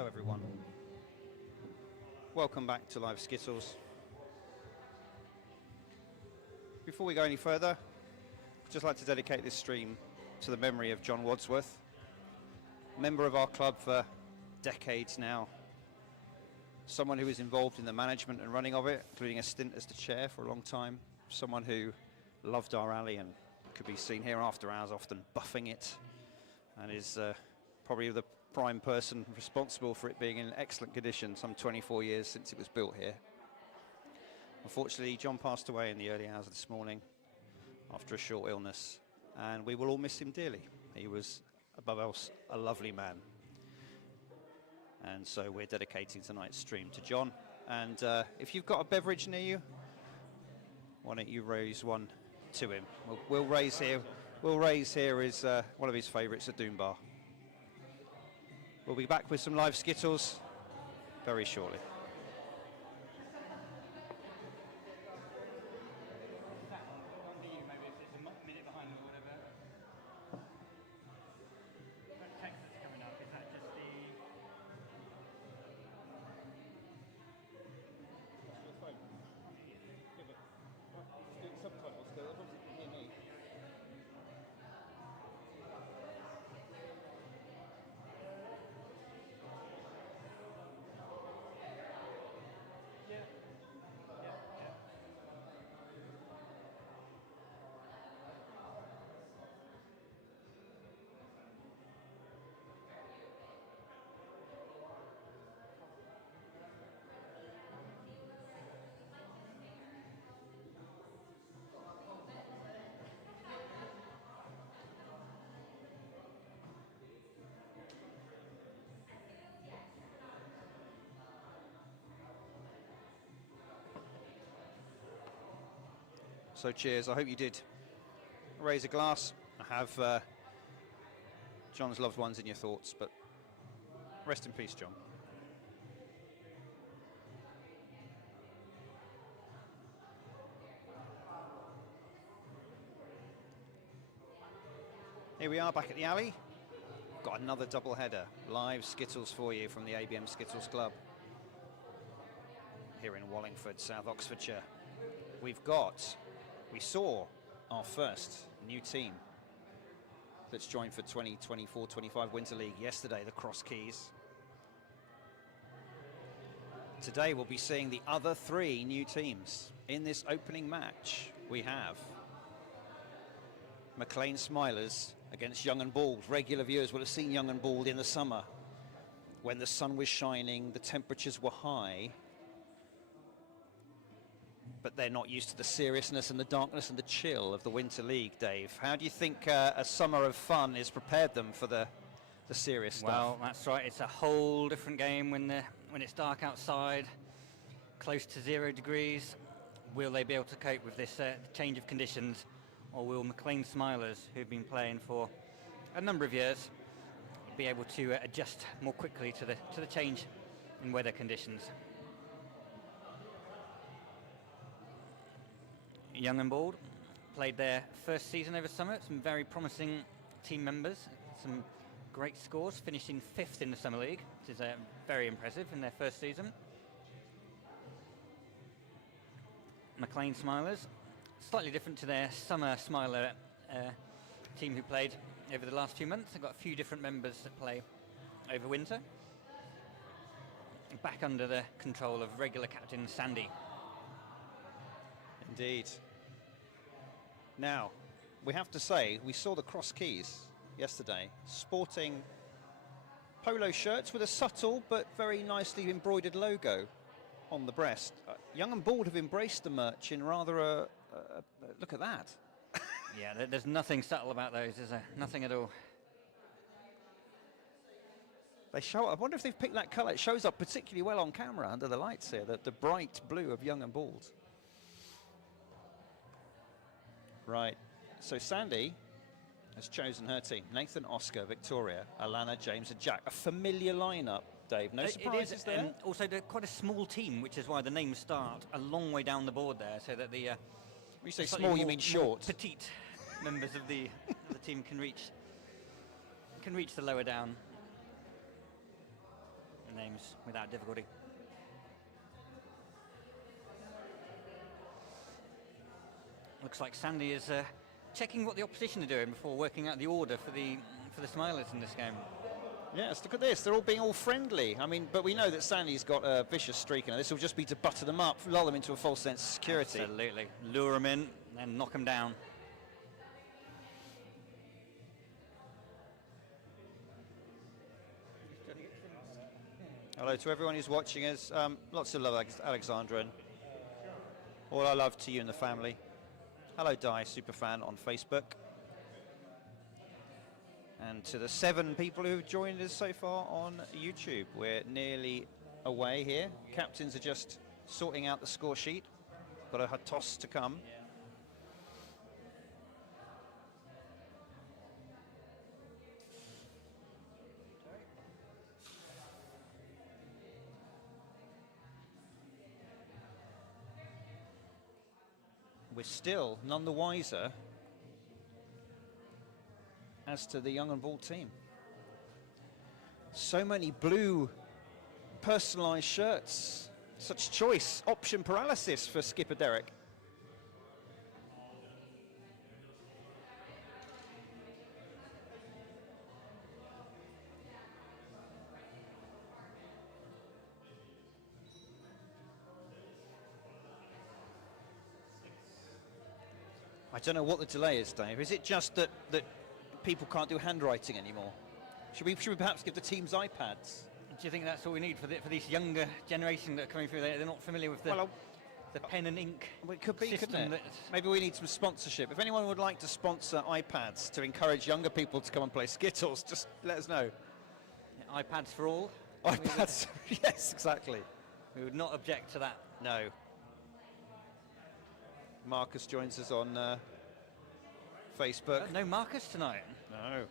Hello everyone. Welcome back to Live Skittles. Before we go any further, I'd just like to dedicate this stream to the memory of John Wadsworth, member of our club for decades now, someone who was involved in the management and running of it, including a stint as the chair for a long time, someone who loved our alley and could be seen here after hours often buffing it, and is probably the prime person responsible for it being in excellent condition some 24 years since it was built here. Unfortunately, John passed away in the early hours of this morning after a short illness, and we will all miss him dearly. He was, above else, a lovely man. And so we're dedicating tonight's stream to John. And if you've got a beverage near you, why don't you raise one to him? We'll raise here. We'll raise here is one of his favourites, a Doom Bar. We'll be back with some live Skittles very shortly. So cheers, I hope you did raise a glass. I have John's loved ones in your thoughts, but rest in peace, John. Here we are back at the alley. Got another double header, live Skittles for you from the ABM Skittles Club here in Wallingford, South Oxfordshire. We saw our first new team that's joined for 2024-25 Winter League yesterday, the Cross Keys. Today we'll be seeing the other three new teams. In this opening match, we have Maclean Smilers against Young and Bald. Regular viewers will have seen Young and Bald in the summer when the sun was shining, the temperatures were high, but they're not used to the seriousness and the darkness and the chill of the Winter League, Dave. How do you think a summer of fun has prepared them for the serious stuff? Well, that's right. It's a whole different game when it's dark outside, close to 0 degrees. Will they be able to cope with this change of conditions, or will Maclean Smilers, who've been playing for a number of years, be able to adjust more quickly to the change in weather conditions? Young and Bald played their first season over summer. Some very promising team members, some great scores, finishing 5th in the Summer League, which is very impressive in their first season. Maclean Smilers, slightly different to their summer Smiler team who played over the last few months. They've got a few different members that play over winter. Back under the control of regular captain Sandy. Indeed. Now, we have to say, we saw the Cross Keys yesterday sporting polo shirts with a subtle but very nicely embroidered logo on the breast. Young and Bald have embraced the merch in rather a look at that. Yeah, there's nothing subtle about those, is there? Nothing at all. They show up. I wonder if they've picked that colour. It shows up particularly well on camera under the lights here, the bright blue of Young and Bald. Right, so Sandy has chosen her team. Nathan, Oscar, Victoria, Alana, James and Jack. A familiar lineup, Dave. No surprises there? Also, they're quite a small team, which is why the names start a long way down the board there, so that the... when you say small, you mean short. Petite members of the team can reach the lower down. And names without difficulty. Looks like Sandy is checking what the opposition are doing before working out the order for the Smilers in this game. Yes, look at this. They're all being all friendly. I mean, but we know that Sandy's got a vicious streak in her. This will just be to butter them up, lull them into a false sense of security. Absolutely. Lure them in and knock them down. Hello to everyone who's watching us. Lots of love, Alexandra, and all our love to you and the family. Hello, Di, superfan on Facebook. And to the 7 people who've joined us so far on YouTube. We're nearly away here. Captains are just sorting out the score sheet. Got a toss to come. We're still none the wiser as to the Young and Bald team. So many blue personalised shirts. Such choice. Option paralysis for skipper Derek. I don't know what the delay is, Dave. Is it just that people can't do handwriting anymore? Should we perhaps give the teams iPads? Do you think that's all we need for this younger generation that are coming through? They're not familiar with the pen and ink well, it could be, system. couldn't it? Maybe we need some sponsorship. If anyone would like to sponsor iPads to encourage younger people to come and play Skittles, just let us know. Yeah, iPads for all? iPads, yes, exactly. We would not object to that. No. Marcus joins us on Facebook. No Marcus tonight. No.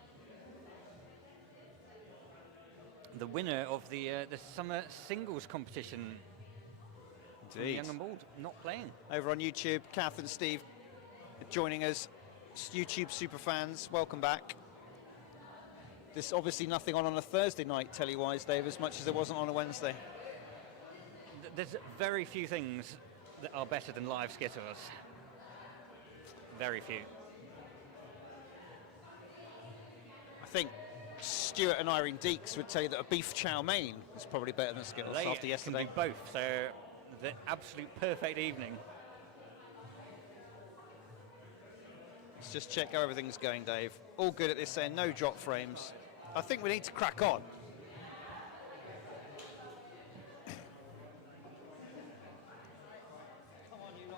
The winner of the summer singles competition. Indeed. Young and Bald not playing. Over on YouTube, Kath and Steve joining us. YouTube super fans, welcome back. There's obviously nothing on a Thursday night telly-wise, Dave, as much as there wasn't on a Wednesday. There's very few things that are better than live Skittles. Very few. I think Stuart and Irene Deeks would tell you that a beef chow mein is probably better than Skittles after yesterday. Can do both, so the absolute perfect evening. Let's just check how everything's going, Dave. All good at this end, no drop frames. I think we need to crack on.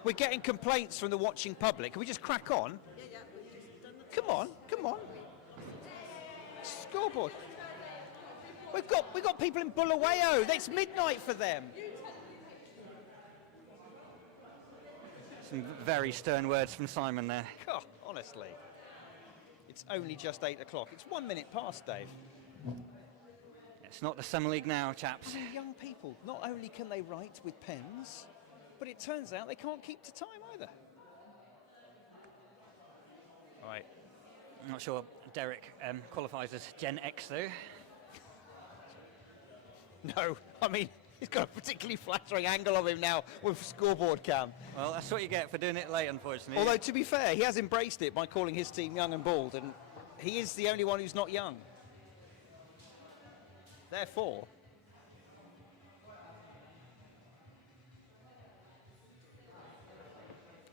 We're getting complaints from the watching public. Can we just crack on? Yeah. Come on, come on. Scoreboard. We've got people in Bulawayo. It's midnight for them. Some very stern words from Simon there. God, honestly. It's only just 8 o'clock. It's 1 minute past, Dave. It's not the Summer League now, chaps. Young people, not only can they write with pens, but it turns out they can't keep to time either. Right. I'm not sure Derek qualifies as Gen X, though. No, I mean, he's got a particularly flattering angle of him now with scoreboard cam. Well, that's what you get for doing it late, unfortunately. Although, to be fair, he has embraced it by calling his team Young and Bald, and he is the only one who's not young. Therefore,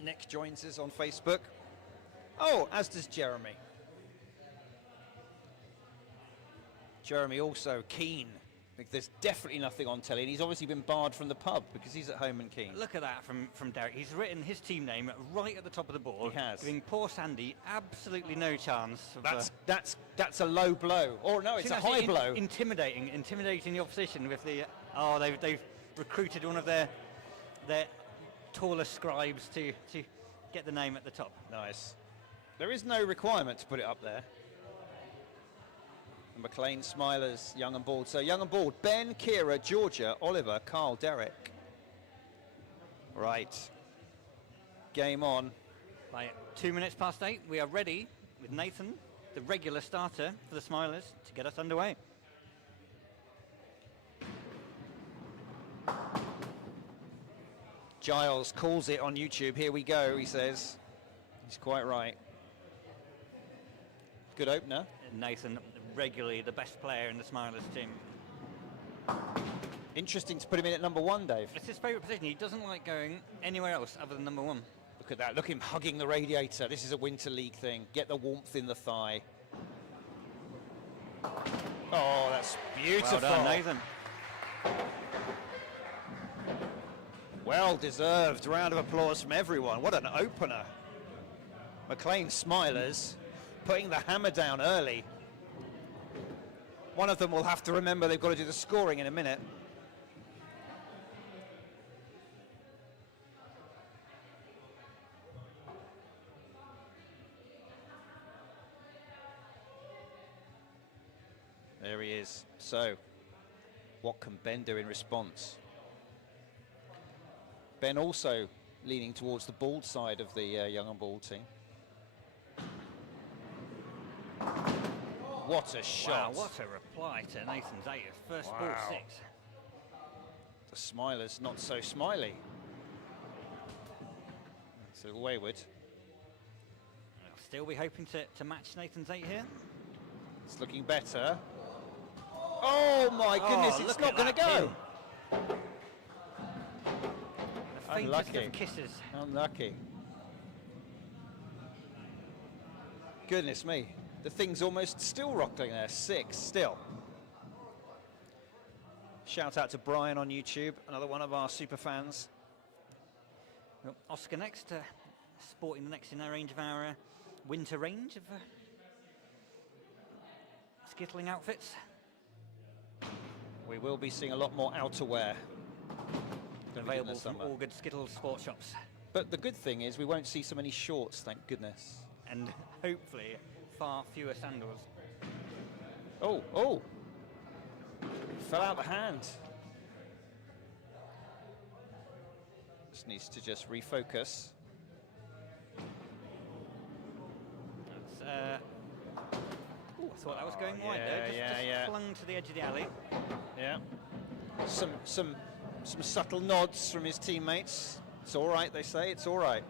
Nick joins us on Facebook. Oh, as does Jeremy. Jeremy also keen. There's definitely nothing on telly, and he's obviously been barred from the pub because he's at home and keen. Look at that from Derek. He's written his team name right at the top of the board. He has. Giving poor Sandy absolutely no chance. That's a low blow. Or no, it's a high blow. Intimidating the opposition with the... Oh, they've recruited one of their taller scribes to get the name at the top. Nice. There is no requirement to put it up there. Maclean Smilers, Young and Bald. So Young and Bald, Ben, Kira, Georgia, Oliver, Carl, Derek. Right. Game on. By 2 minutes past 8, we are ready with Nathan, the regular starter for the Smilers, to get us underway. Giles calls it on YouTube. Here we go, he says. He's quite right. Good opener. Nathan, regularly the best player in the Smilers team. Interesting to put him in at number 1, Dave. It's his favourite position. He doesn't like going anywhere else other than number 1. Look at that. Look at him hugging the radiator. This is a Winter League thing. Get the warmth in the thigh. Oh, that's beautiful. Well done, Nathan. Well deserved round of applause from everyone. What an opener. Maclean Smilers putting the hammer down early. One of them will have to remember they've got to do the scoring in a minute. There he is. So, what can Ben do in response? Ben also leaning towards the bald side of the Young and Bald team. What a shot. Wow, what a reply to Nathan's 8. First ball 6. The Smilers not so smiley. It's a little wayward. I'll still be hoping to match Nathan's 8 here. It's looking better. Oh my goodness, it's not going to go. The faintest Unlucky. of kisses. Unlucky. Goodness me. The thing's almost still rocking there. 6 still. Shout out to Brian on YouTube, another one of our super fans. Well, Oscar next, sporting the next in our range of our winter range of skittling outfits. We will be seeing a lot more outerwear. Available from all good Skittles sports shops. But the good thing is we won't see so many shorts, thank goodness. And hopefully far fewer sandals. Oh, oh! Fell out the hand. Just needs to just refocus. That's, ooh, I thought that was going wide there. Just flung to the edge of the alley. Yeah. Some subtle nods from his teammates. It's all right, they say. It's all right.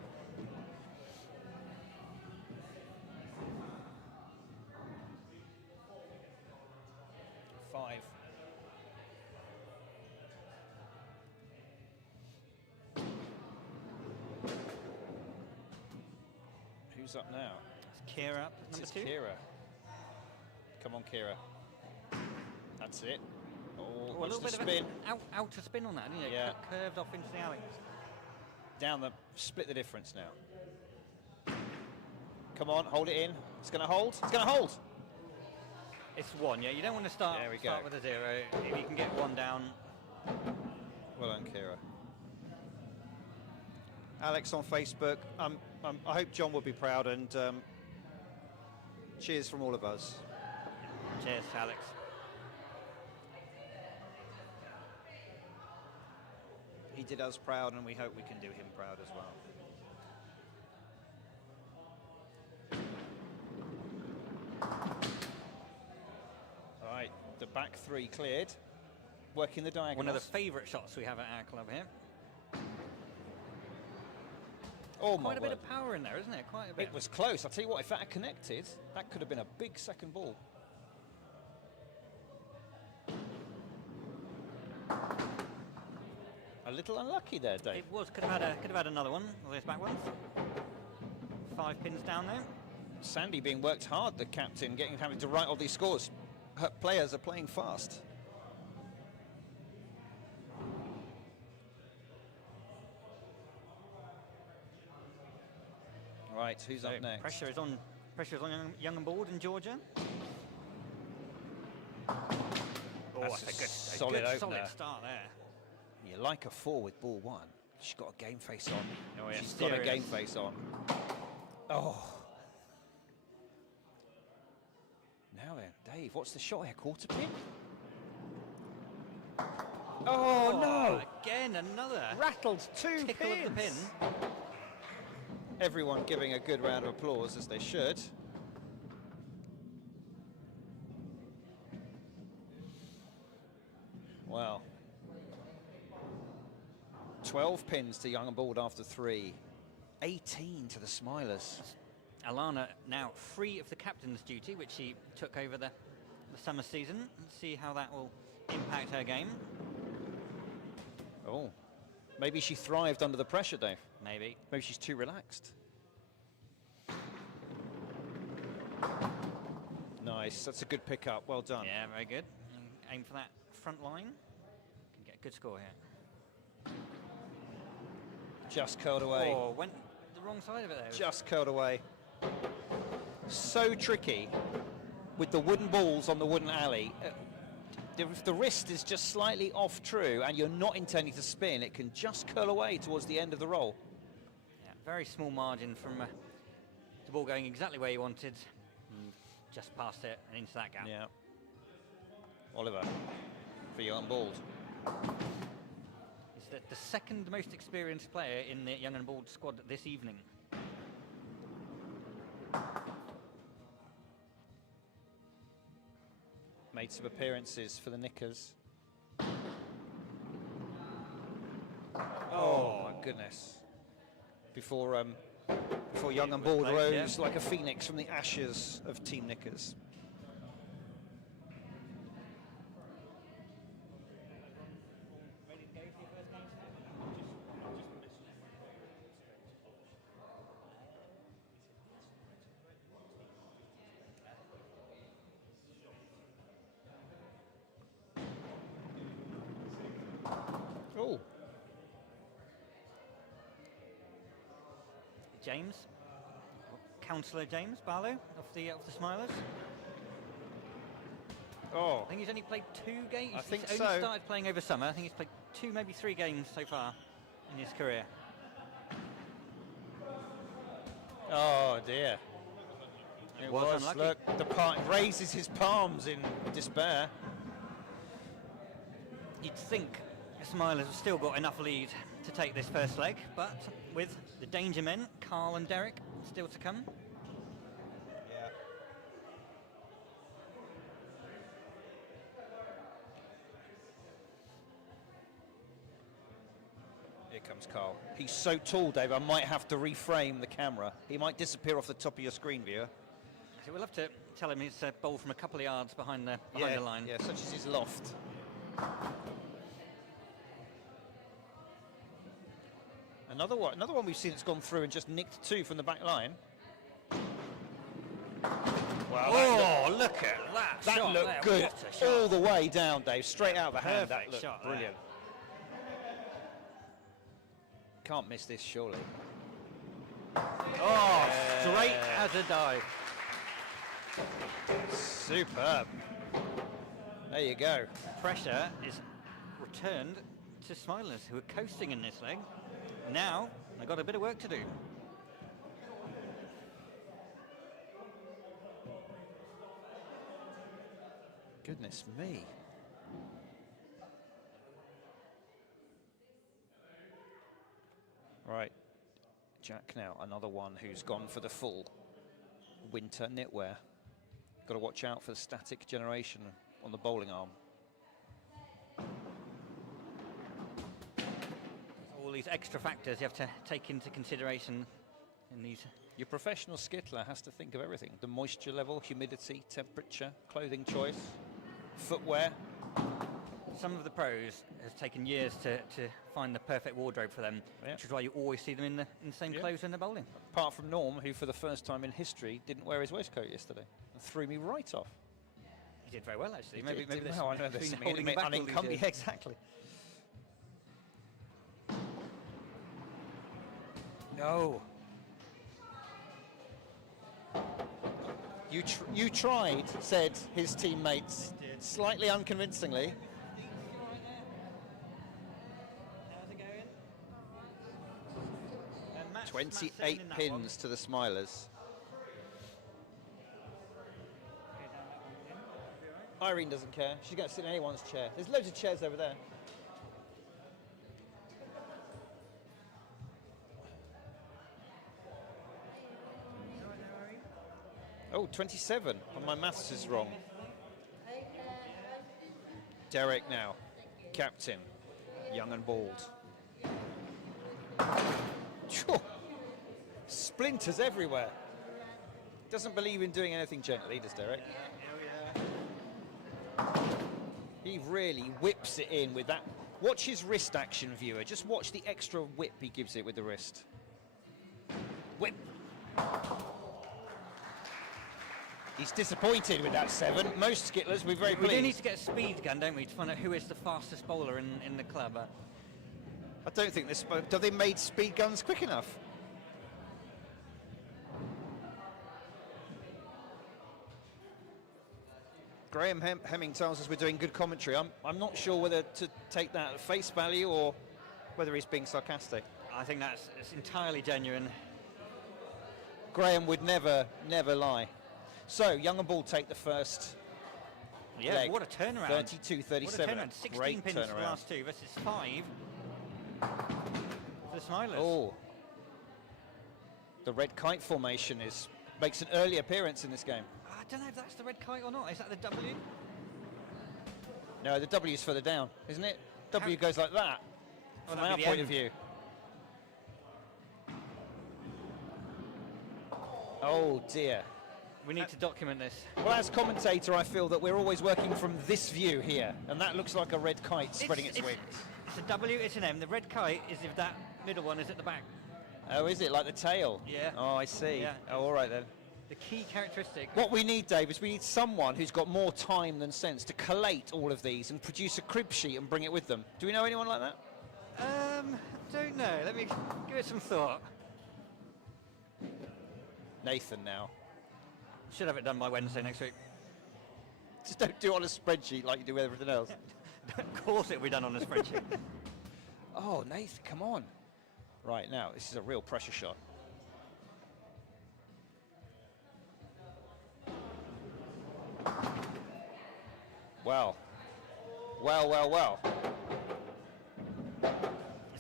Who's up now? It's Kira up, number 2. Kira. Come on, Kira. That's it. Oh, a little bit spin. of an outer spin on that, didn't it? Yeah. Curved off into the alley. Down the, split the difference now. Come on, hold it in. It's going to hold. It's going to hold. It's 1, yeah. You don't want to start with a 0. If you can get 1 down. Well done, Kira. Alex on Facebook. I hope John will be proud, and cheers from all of us. Cheers, Alex. He did us proud, and we hope we can do him proud as well. All right, the back 3 cleared. Working the diagonals. One of the favourite shots we have at our club here. Oh, quite a bit of power in there, isn't it? Quite a bit. It was close. I'll tell you what, if that had connected, that could have been a big second ball. A little unlucky there, Dave. It was. Could have had another one. All those back ones. 5 pins down there. Sandy being worked hard, the captain, having to write all these scores. Her players are playing fast. Right, who's up next? Pressure is on Young and Bald in Georgia. Oh, that's a good solid opener. Solid start there. You like a 4 with ball 1. She's got a game face on. Oh, yeah. She's got a game face on. Oh. Now then, Dave, what's the shot here? Quarter pin? Oh, no! Again, another. Rattled 2 tickle pins. of the pin. Everyone giving a good round of applause, as they should. Well. 12 pins to Young and Bald after 3. 18 to the Smilers. Alana now free of the captain's duty, which she took over the summer season. Let's see how that will impact her game. Oh, maybe she thrived under the pressure, Dave. Maybe. Maybe she's too relaxed. Nice, that's a good pickup, well done. Yeah, very good. Aim for that front line. Can get a good score here. Just curled away. Oh, went the wrong side of it there. Just curled away. So tricky with the wooden balls on the wooden alley. If the wrist is just slightly off true and you're not intending to spin, it can just curl away towards the end of the roll. Yeah, very small margin from the ball going exactly where you wanted. Just past it and into that gap. Yeah. Oliver for Young and Bald. He's the second most experienced player in the Young and Bald squad this evening. Made some appearances for the Knickers. Oh my goodness. Before Young and Bald rose like a phoenix from the ashes of Team Knickers. Oh. James, Councillor James Barlow of the Smilers. Oh. I think he's only played 2 games. I think he's so. only started playing over summer. I think he's played 2, maybe 3 games so far in his career. Oh dear. It was was. unlucky. Look, the raises his palms in despair. You'd think the Smilers have still got enough lead to take this first leg, but with the danger men, Carl and Derek, still to come. Yeah. Here comes Carl. He's so tall, Dave, I might have to reframe the camera. He might disappear off the top of your screen, viewer. So we'll have to tell him it's a ball from a couple of yards behind the line. Yeah, such as his loft. Another one we've seen that's gone through and just nicked 2 from the back line. Wow, look at that That shot looked there. good What a shot. all the way down, Dave, straight out of the hand. That Perfect looked shot there. brilliant. Can't miss this, surely. Oh, straight as a dive. Superb. There you go. Pressure is returned to Smilers, who are coasting in this leg. Now, they've got a bit of work to do. Goodness me. Right, Jack now, another one who's gone for the full winter knitwear. Got to watch out for the static generation on the bowling arm. All these extra factors you have to take into consideration in these. Your professional skittler has to think of everything. The moisture level, humidity, temperature, clothing choice, footwear. Some of the pros has taken years to find the perfect wardrobe for them, which is why you always see them in the same clothes when they're bowling. Apart from Norm, who for the first time in history didn't wear his waistcoat yesterday and threw me right off. He did very well, actually. Maybe there's no, I know been this. holding him back all these years. Exactly. No. You tried, said his teammates, slightly unconvincingly. 28 pins to the Smilers. Irene doesn't care. She's going to sit in anyone's chair. There's loads of chairs over there. Oh, 27. And my maths is wrong. Derek now, captain, Young and Bald. Phew. Splinters everywhere. Doesn't believe in doing anything gently, does Derek? He really whips it in with that. Watch his wrist action, viewer. Just watch the extra whip he gives it with the wrist. Whip. He's disappointed with that 7. Most skittlers will be very pleased. We do need to get a speed gun, don't we, to find out who is the fastest bowler in the club. I don't think this. Have they made speed guns quick enough? Graham Hemming tells us we're doing good commentary. I'm not sure whether to take that at face value or whether he's being sarcastic. I think it's entirely genuine. Graham would never lie. So, Young and Bald take the first leg. What a turnaround. 32-37. What a turnaround. 16 Great pins turnaround. for the last 2 versus 5 for the Smilers. Oh. The red kite formation makes an early appearance in this game. I don't know if that's the red kite or not. Is that the W? No, the W's further down, isn't it? W goes like that, from our point of view. Oh dear. We need to document this. Well, as commentator, I feel that we're always working from this view here, and that looks like a red kite spreading its wings. It's a W, it's an M. The red kite is if that middle one is at the back. Oh, is it? Like the tail? Yeah. Oh, I see. Yeah. Oh, all right then. The key characteristic. What we need, Dave, is we need someone who's got more time than sense to collate all of these and produce a crib sheet and bring it with them. Do we know anyone like that? Don't know. Let me give it some thought. Nathan now. Should have it done by Wednesday next week. Just don't do it on a spreadsheet like you do with everything else. Of course it'll be done on a spreadsheet. Oh, Nathan, come on. Right, now, this is a real pressure shot. Well. Well.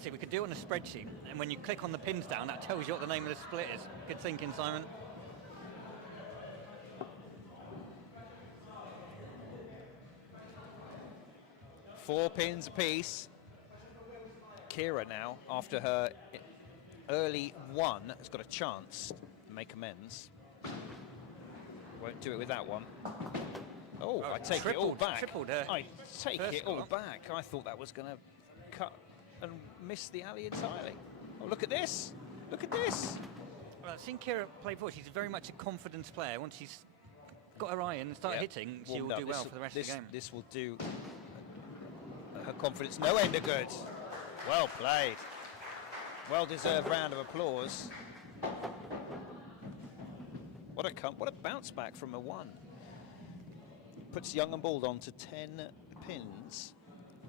See, we could do it on a spreadsheet, and when you click on the pins down, that tells you what the name of the split is. Good thinking, Simon. Four pins apiece. Kira now, after her early 1, has got a chance to make amends. Won't do it with that one. Oh, I take it all back. I take it all back. I thought that was going to cut and miss the alley entirely. Oh, look at this. Look at this. Well, I've seen Kira play before. She's very much a confidence player. Once she's got her iron and started hitting, she will do well for the rest of the game. This will do her confidence no end of good. Well played. Well-deserved round of applause. What a bounce back from a 1. Puts Young and Bald on to 10 pins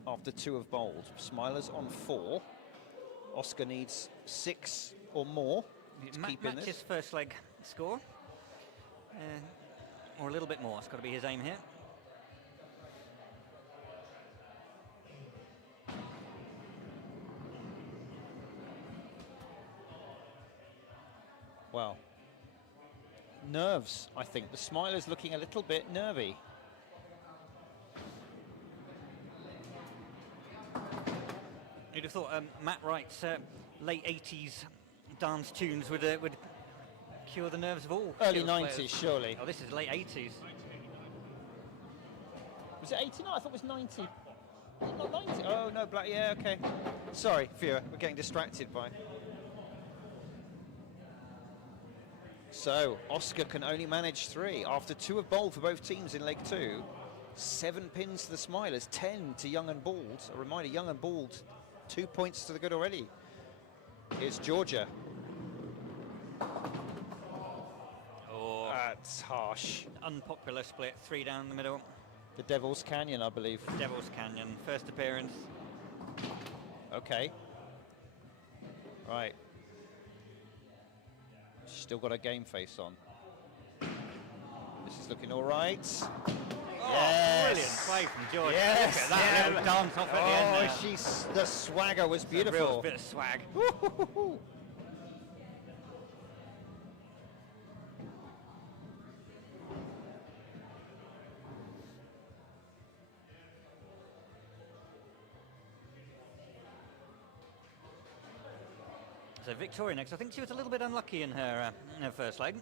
after 2 of bowled. Smilers on 4. Oscar needs 6 or more to keep in this. Match his first leg score. Or a little bit more. It's got to be his aim here. Well, nerves, I think. The Smilers looking a little bit nervy. You'd have thought Matt Wright's late 80s dance tunes would cure the nerves of all. Early 90s, surely. Oh, this is late 80s. Was it 89? I thought it was 90. Was it not 90? Oh, no, black. Yeah, okay. Sorry, viewer. We're getting distracted by... So, Oscar can only manage 3 after 2 have bowled for both teams in leg 2. 7 pins to the Smilers, 10 to Young and Bald. A reminder, Young and Bald, 2 points to the good already. Here's Georgia. Oh, that's harsh. Unpopular split, 3 down the middle. The Devil's Canyon, I believe. Devil's Canyon, first appearance. Okay. Right. Still got a game face on. This is looking all right. Oh, yes. Brilliant play from Georgia. Yes. Look at that little dance off at the end there. The swagger was beautiful. A real bit of swag. So Victoria next. I think she was a little bit unlucky in her first leg.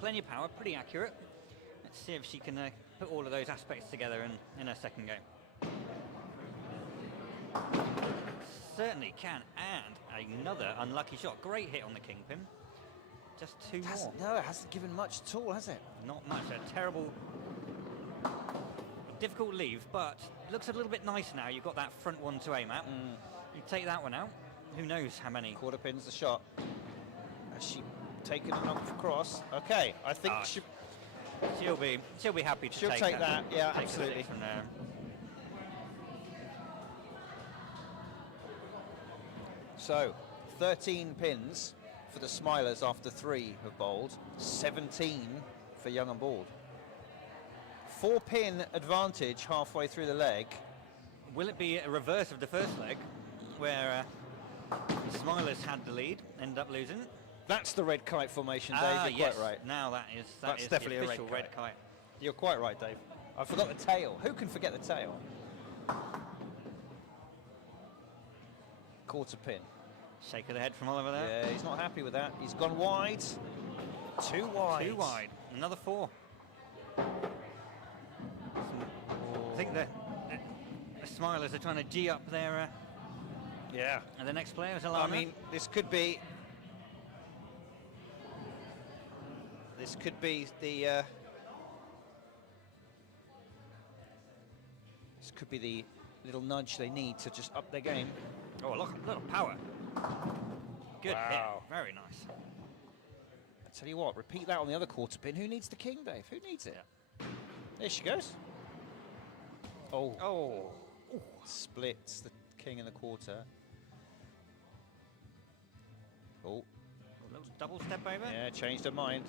Plenty of power, pretty accurate. Let's see if she can put all of those aspects together in her second game. Certainly can, and another unlucky shot. Great hit on the kingpin. Just two more. No, it hasn't given much at all, has it? Not much. A terrible, difficult leave, but looks a little bit nice now. You've got that front one to aim at. You take that one out. Who knows how many? Quarter pins the shot. Has she taken enough across? Okay, I think she'll be happy to she'll take that. Yeah, take absolutely. From there. So, 13 pins for the Smilers after 3 have bowled, 17 for Young and Bald. 4-pin advantage halfway through the leg. Will it be a reverse of the first leg, where Smilers had the lead, ended up losing? That's the red kite formation, Dave. You're yes. quite right. Now that's definitely the a red official kite. red kite. You're quite right, Dave. I forgot the tail. Who can forget the tail? Quarter pin. Shake of the head from Oliver there. Yeah, he's not happy with that. He's gone wide. Too wide. Too wide. Another 4. I think the Smilers are trying to G up their. Yeah. And the next player is I Alana. mean, this could be the little nudge they need to just up their game. Oh, look, a little power. Good Wow. hit. Very nice. I tell you what, repeat that on the other quarter pin. Who needs the king, Dave? Who needs it? There she goes. Oh. Splits the king in the quarter. Oh. A little double step over. Yeah, changed her mind.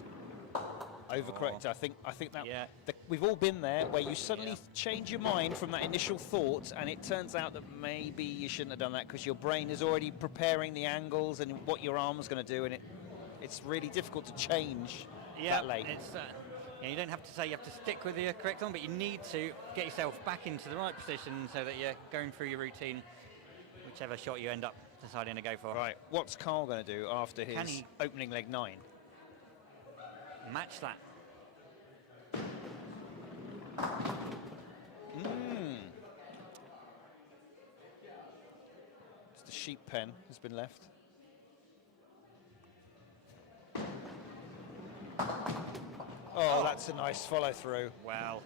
Overcorrect. I think that Yeah. we've all been there where you suddenly change your mind from that initial thought, and it turns out that maybe you shouldn't have done that because your brain is already preparing the angles and what your arm's going to do, and it's really difficult to change that late. It's, you don't have to say you have to stick with the correct one, but you need to get yourself back into the right position so that you're going through your routine, whichever shot you end up deciding to go for. Right, what's Carl going to do after Can his he opening leg 9? match that? It's the sheep pen has been left. Oh, that's a nice follow through. Well,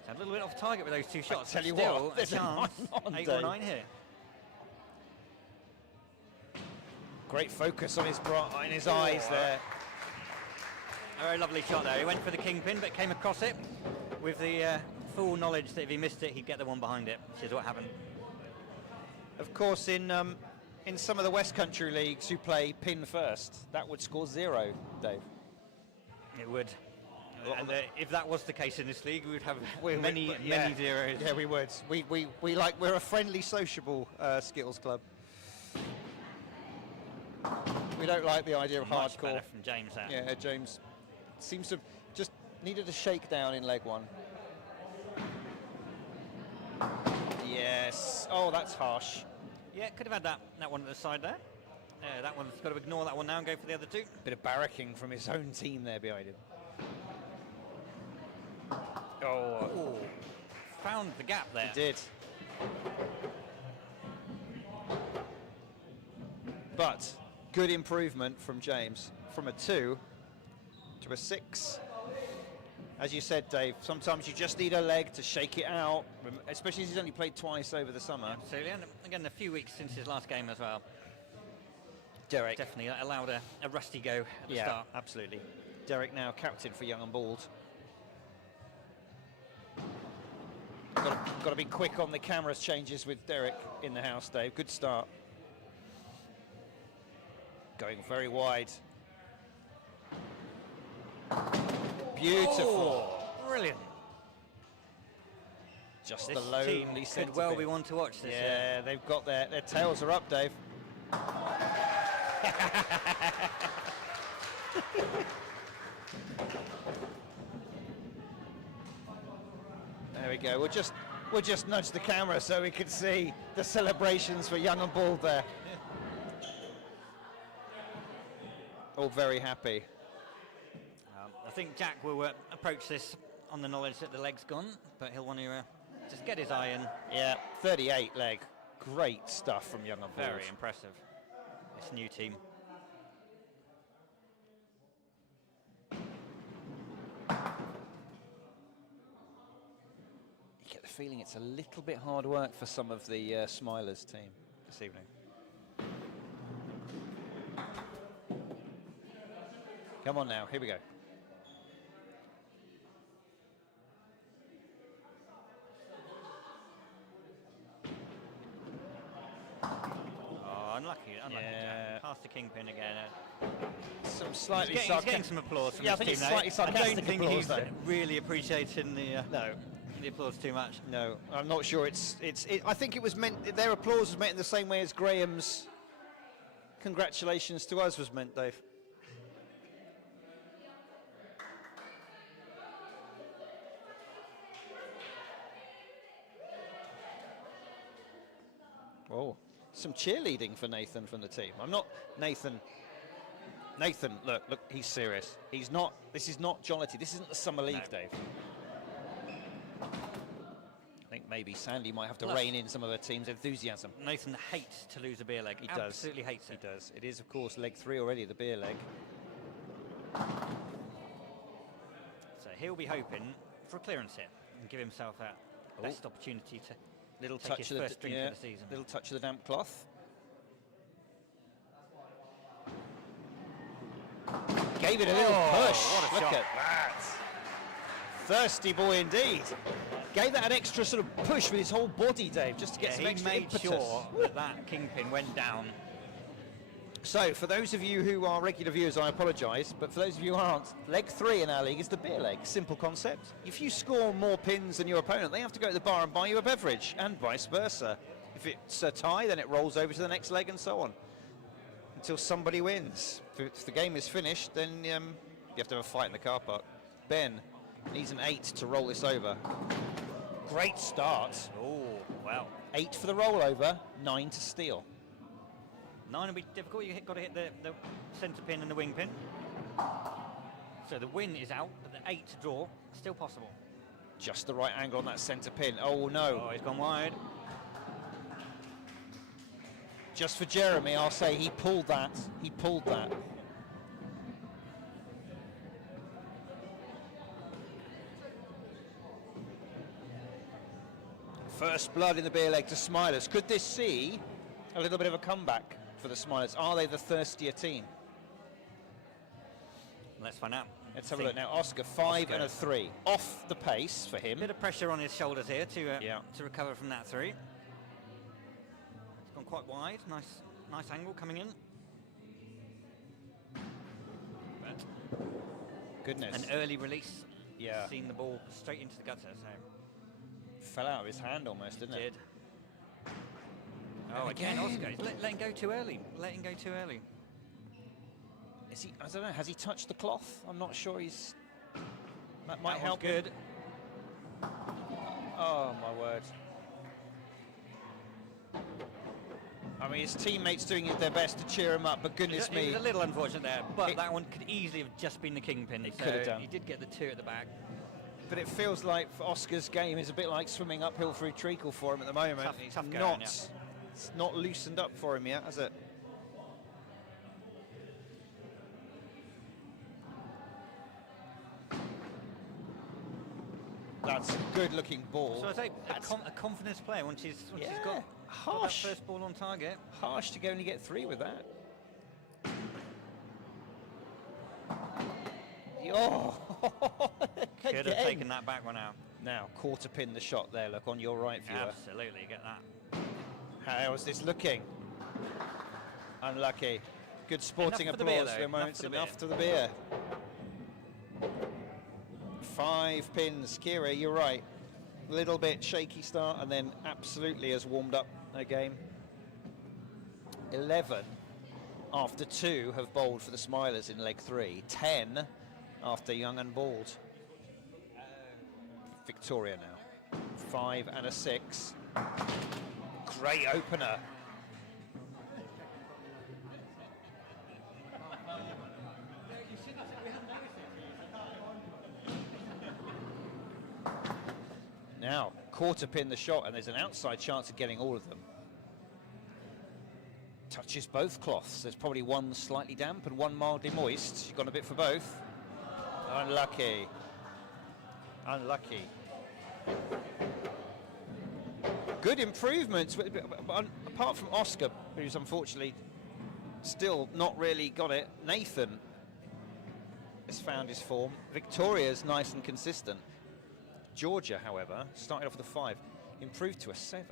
it's a little bit off target with those 2 shots. tell you Still what, there's a a chance. 9 on, 8 or Dave. 9 here. Great focus on his eyes there. A very lovely shot there. He went for the kingpin, but came across it with the full knowledge that if he missed it, he'd get the one behind it, which is what happened. Of course, in some of the West Country leagues who play pin first, that would score 0, Dave. It would. And if that was the case in this league, we would have many yeah. zeros. Yeah, we would. We're a friendly, sociable Skittles Club. We don't like the idea of Much hardcore. better from James there. Yeah, James seems to just needed a shakedown in leg 1. Yes. Oh, that's harsh. Yeah, could have had that one at the side there. That one's got to ignore that one now and go for the other 2. Bit of barracking from his own team there behind him. Oh, Found the gap there. he did. But good improvement from James, from a 2 to a 6. As you said, Dave, sometimes you just need a leg to shake it out, especially as he's only played twice over the summer. Absolutely, and again, a few weeks since his last game as well. Derek. Definitely allowed a rusty go at the start. Absolutely. Derek now captain for Young and Bald. Got to be quick on the cameras changes with Derek in the house, Dave. Good start. Going very wide. Beautiful. Oh, brilliant. Just This the lonely team centre could well bit. be one to watch this year. Yeah, they've got their tails are up, Dave. There we go. We'll just nudge the camera so we can see the celebrations for Young and Bald there. all very happy. I think Jack will approach this on the knowledge that the leg's gone, but he'll want to just get his eye in. Yeah, 38 leg. Great stuff from Young Bald. Very impressive. This new team. You get the feeling it's a little bit hard work for some of the Smilers team this evening. Come on now, here we go. Oh, unlucky, Yeah. Jack. Past the kingpin again. Some slightly He's getting some applause from yeah, I his think team it's now. slightly sarcastic I don't think applause, he's though. really appreciating the No. the applause too much. No, I'm not sure I think it was meant, their applause was meant in the same way as Graham's congratulations to us was meant, Dave. Oh, some cheerleading for Nathan from the team. I'm not, Nathan, look, he's serious. He's not, this is not jollity. This isn't the Summer League, No. Dave. I think maybe Sandy might have to Plus- rein in some of her team's enthusiasm. Nathan hates to lose a beer leg. He does. Absolutely hates it. He does. It is, of course, leg 3 already, the beer leg. So he'll be hoping for a clearance hit and give himself that best opportunity to Little take touch his of the first drink yeah, of the season. little touch of the damp cloth. Gave it a little push. what a Look shot. at that. Thirsty boy indeed. Gave that an extra sort of push with his whole body, Dave, just to get some he extra made impetus. sure that kingpin went down. So, for those of you who are regular viewers, I apologise, but for those of you who aren't, leg 3 in our league is the beer leg. Simple concept. If you score more pins than your opponent, they have to go to the bar and buy you a beverage, and vice versa. If it's a tie, then it rolls over to the next leg and so on, until somebody wins. If the game is finished, then you have to have a fight in the car park. Ben needs an 8 to roll this over. Great start. Oh, well. 8 for the rollover, 9 to steal. 9 will be difficult. You've got to hit the centre pin and the wing pin. So the win is out, but the 8 to draw, still possible. Just the right angle on that centre pin. Oh no. Oh, he's gone wide. Just for Jeremy, I'll say he pulled that. He pulled that. First blood in the beer leg to Smilers. Could this see a little bit of a comeback for the Smilers? Are they the thirstier team? Let's find out. Let's have a look now. Oscar, 5 and a 3. Off the pace for him. Bit of pressure on his shoulders here to Yeah. to recover from that 3. It's gone quite wide. Nice angle coming in. But Goodness. an early release. Yeah. Seeing the ball straight into the gutter. So Fell out of his hand almost, didn't it? did. Oh, again, Oscar. He's letting go too early. Letting go too early. Is he? I don't know. Has he touched the cloth? I'm not sure. He's. That might That help. one's good. Him. Oh my word! I mean, his teammates doing their best to cheer him up, but goodness It me, was a little unfortunate there, but It- that one could easily have just been the kingpin. It So could have done. he did get the 2 at the back. but it feels like for Oscar's game is a bit like swimming uphill through treacle for him at the moment. Tough- He's tough going, not. yeah. It's not loosened up for him yet, has it? That's a good-looking ball. So I say That's a confidence player once she's Yeah, got that harsh. first ball on target. harsh to only get 3 with that. Oh, Could have again. taken that back one out. Now, quarter pin the shot there, look, on your right viewer. Absolutely, get that. How is this looking? Unlucky. Good sporting Enough for the beer, applause for though. the moment. Enough Enough for to the beer. 5 pins. Kira, you're right. A little bit shaky start and then absolutely has warmed up a game. 11 after 2 have bowled for the Smilers in leg 3. 10 after Young and Bald. Victoria now. 5 and a 6. Great opener. quarter pin the shot, and there's an outside chance of getting all of them. Touches both cloths. There's probably one slightly damp and one mildly moist. She's gone a bit for both. Unlucky. Unlucky. Good improvements, apart from Oscar, who's unfortunately still not really got it. Nathan has found his form. Victoria's nice and consistent. Georgia, however, started off with a 5, improved to a 7.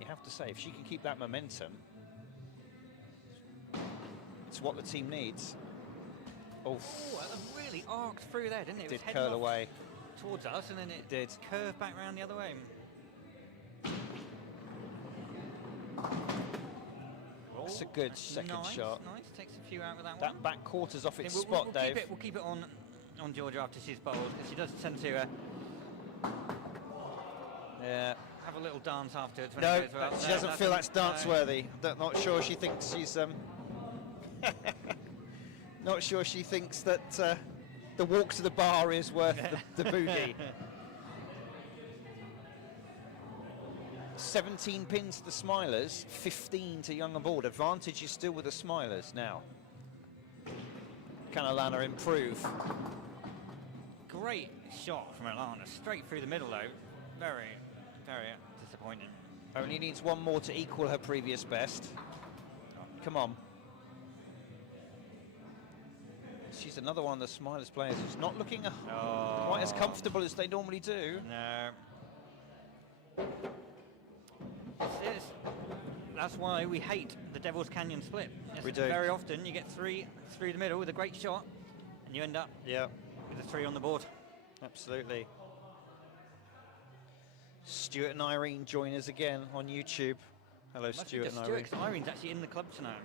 You have to say, if she can keep that momentum, it's what the team needs. Oh, that really arced through there, didn't it? Did was heading curl off away. towards us, and then it Did. curved back around the other way. That's a good second nice, shot. Nice, takes a few out with that one. That back quarter's off its We'll spot, Dave. We'll keep it on Georgia after she's bowled, because she does tend to Yeah. have a little dance afterwards. When No, it goes well. she No, doesn't feel that's no. dance-worthy. Not sure she thinks she's... not sure she thinks that the walk to the bar is worth the boogie. 17 pins to the Smilers, 15 to Young Bald. Advantage is still with the Smilers now. Can Alana improve? Great shot from Alana, straight through the middle though. Very, very disappointing. Only needs one more to equal her previous best. Come on. She's another one of the Smilers players who's not looking quite as comfortable as they normally do. No. That's why we hate the Devil's Canyon split. We do. Very often you get 3 through the middle with a great shot, and you end up with a 3 on the board. Absolutely. Stuart and Irene join us again on YouTube. Hello, Must be Stuart just and Stuart, Irene. 'cause Irene's actually in the club tonight.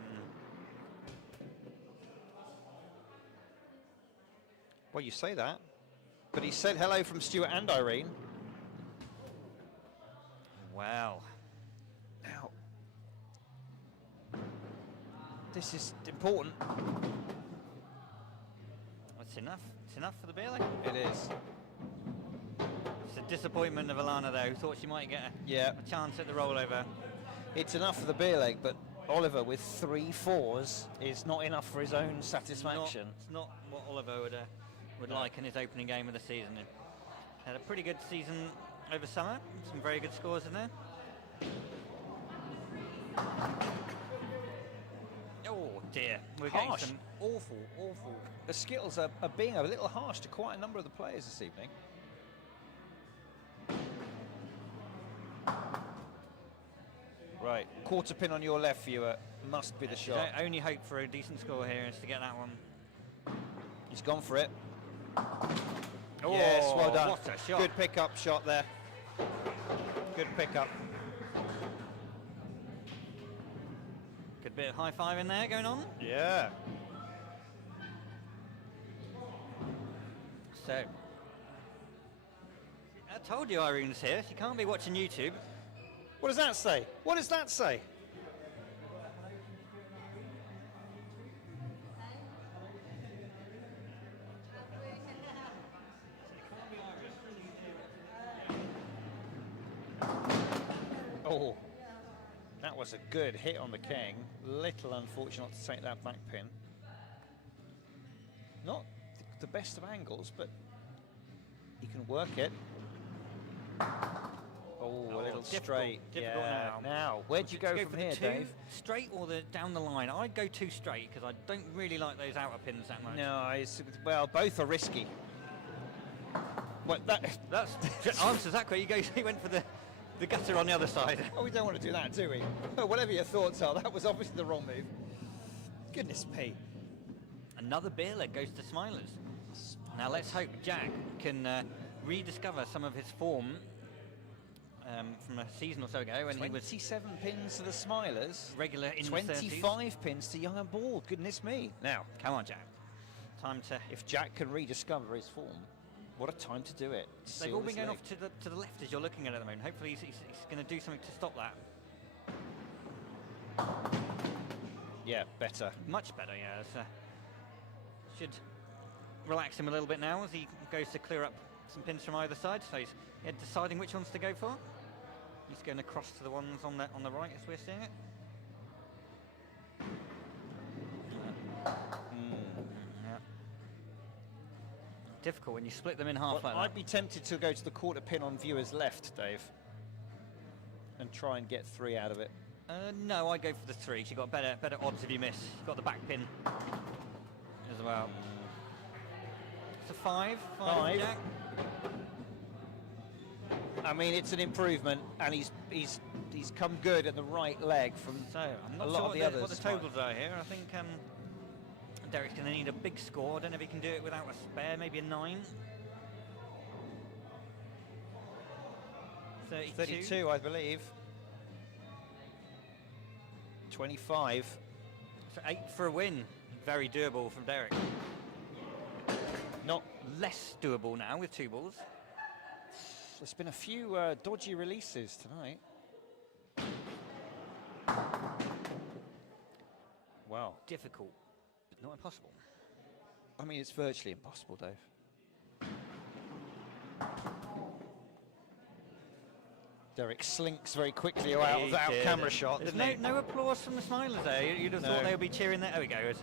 Well, you say that, but he said hello from Stuart and Irene. Wow. Now, this is important. That's enough. It's enough for the Beerley. It is. It's a disappointment of Alana though, who thought she might get a chance at the rollover. It's enough for the beer leg, but Oliver with 3 4s is not enough for his own satisfaction. It's not what Oliver would like in his opening game of the season. Had a pretty good season over summer, some very good scores in there. Oh dear, we're getting Harsh. some awful. The Skittles are being a little harsh to quite a number of the players this evening. Right, quarter pin on your left, viewer, must be the shot. The only hope for a decent score here is to get that one. He's gone for it. Oh, Yes, well done. What a shot. Good pick-up shot there. Good pick-up. Good bit of high five in there going on. Yeah. So, I told you Irene's here. She can't be watching YouTube. What does that say? What does that say? Oh, that was a good hit on the king. Little unfortunate to take that back pin. Not the best of angles, but he can work it. Oh, a little straight. Difficult Now, where'd you go for from the here, two, Dave? Straight or down the line? I'd go 2 straight because I don't really like those outer pins that much. No, well, both are risky. Well, That's answers that quick. He went for the gutter on the other side. Oh, we don't want to do that, do we? Well, whatever your thoughts are, that was obviously the wrong move. Goodness me. Another beer leg goes to Smilers. Now let's hope Jack can rediscover some of his form from a season or so ago when he was 27 pins to the Smilers. regular in the 25 pins to Young and Bald. Goodness me. Now, Come on, Jack. Time to. if Jack can rediscover his form, what a time to do it. They've all been going off to the left as you're looking at it at the moment. Hopefully he's going to do something to stop that. Yeah, better. Much better, yeah. It's, should relax him a little bit now as he goes to clear up some pins from either side. So he's deciding which ones to go for. He's going across to the ones on the right as we're seeing it. Yeah. Difficult when you split them in half like that. I'd be tempted to go to the quarter pin on viewer's left, Dave, and try and get 3 out of it. No, I go for the 3. You've got better odds if you miss. You've got the back pin as well. It's a 5. 5. Jack. I mean, it's an improvement, and he's come good at the right leg from I'm not a lot sure of the others. what the totals are here. I think Derek's going to need a big score. I don't know if he can do it without a spare. Maybe a 9. 32, I believe. 25. So 8 for a win. Very doable from Derek. Not less doable now with 2 balls. There's been a few dodgy releases tonight. Wow. Difficult, but not impossible. I mean, it's virtually impossible, Dave. Derek slinks very quickly out of that camera shot, didn't he? No applause from the Smilers there. You'd have thought they would be cheering there. There we go.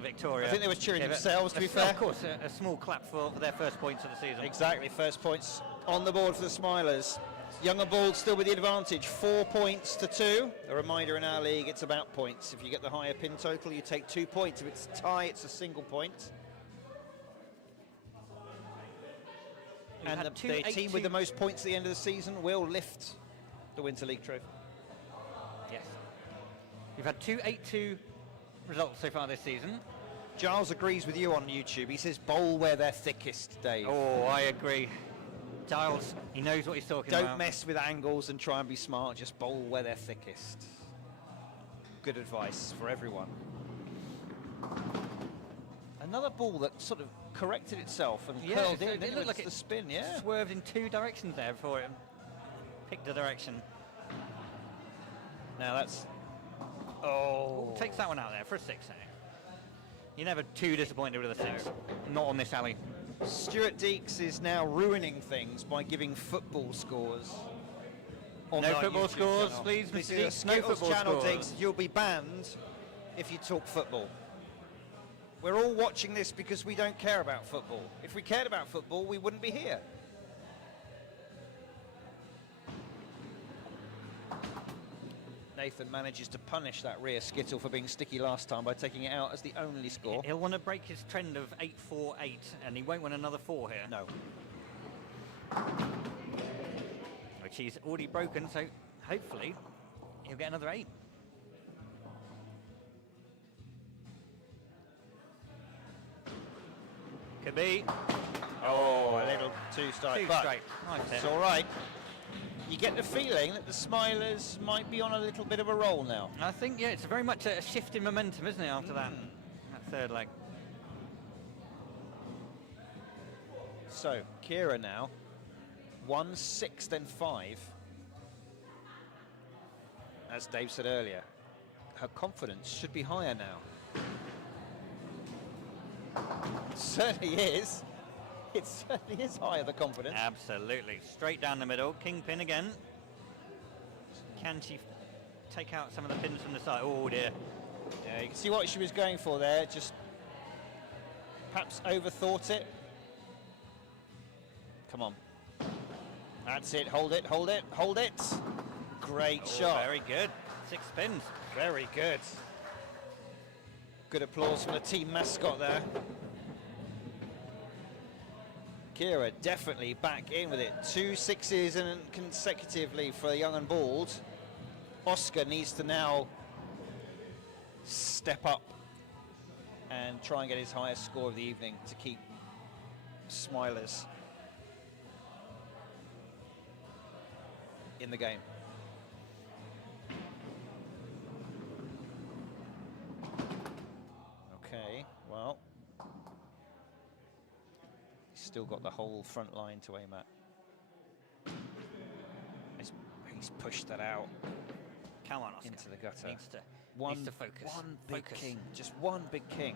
Victoria. I think they were cheering themselves, to be fair. Of course, a small clap for their first points of the season. Exactly, first points on the board for the Smilers. Young and Bald still with the advantage, 4 points to 2. A reminder, in our league, it's about points. If you get the higher pin total, you take 2 points. If it's a tie, it's a single point. And the team with the most points at the end of the season will lift the Winter League trophy. Yes. We've had 2 8-2 results so far this season. Giles agrees with you on YouTube. He says bowl where they're thickest, Dave. Oh, I agree. Giles, he knows what he's talking about. Don't mess with angles and try and be smart. Just bowl where they're thickest. Good advice for everyone. Another ball that sort of corrected itself and curled in. It looked like the spin, yeah. Swerved in 2 directions there before it picked a direction. Now that's... Oh. Takes that one out there for a 6. You're never too disappointed with a 6. Not on this alley. Stuart Deeks is now ruining things by giving football scores. No football scores, please, Mr. Deeks. No football channel, scores. Deeks. You'll be banned if you talk football. We're all watching this because we don't care about football. If we cared about football, we wouldn't be here. Nathan manages to punish that rear skittle for being sticky last time by taking it out as the only score. He'll want to break his trend of 8-4-8, and he won't want another 4 here. No. Which he's already broken, so hopefully he'll get another 8. Could be. Oh, a little too straight. Too straight. Nice. It's all right. You get the feeling that the Smilers might be on a little bit of a roll now. I think, yeah, it's very much a shift in momentum, isn't it, after that third leg. So, Kira now, 1, 6, then 5. As Dave said earlier, her confidence should be higher now. It certainly is. It certainly is higher, the confidence. Absolutely. Straight down the middle. Kingpin again. Can she take out some of the pins from the side? Oh, dear. Yeah, you can see what she was going for there. Just perhaps overthought it. Come on. That's it. Hold it, hold it, hold it. Great shot. Very good. 6 spins. Very good. Good applause from the team mascot there. Kira definitely back in with it. 2 6s and consecutively for Young and Bald. Oscar needs to now step up and try and get his highest score of the evening to keep Smilers in the game. Okay, well, he's still got the whole front line to aim at. He's pushed that out. Come on, Oscar. Into the gutter. Needs to focus. One big king, just one big king.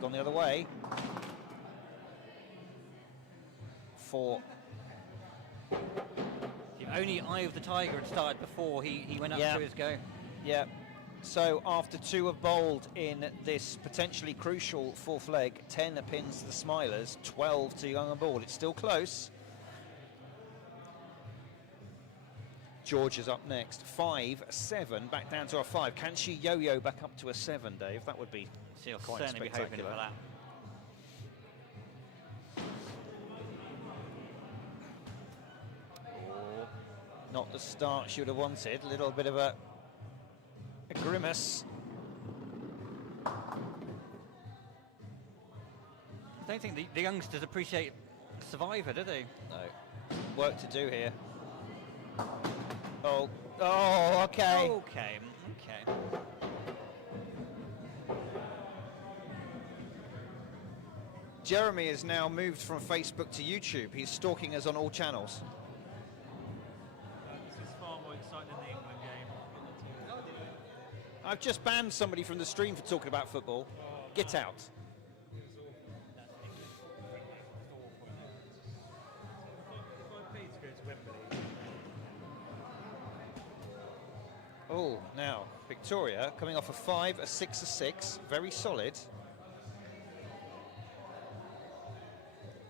Gone the other way. 4. Give only Eye of the Tiger had started before he went up Yeah. to his go. Yeah. So after 2 of bowled in this potentially crucial 4th leg, 10 pins to the Smilers, 12 to Young Bald. It's still close. George is up next. 5-7, back down to a 5. Can she yo-yo back up to a 7, Dave? That would be She'll quite certainly be hoping for spectacular. that. Oh, not the start she would have wanted. A little bit of a grimace. I don't think the youngsters appreciate Survivor, do they? No. Work to do here. Oh, okay. Okay. Jeremy has now moved from Facebook to YouTube. He's stalking us on all channels. This is far more exciting than the England game. I've just banned somebody from the stream for talking about football. Get out. If I paid to go to Wembley, Oh, now, Victoria coming off a 5, a 6, a 6. Very solid.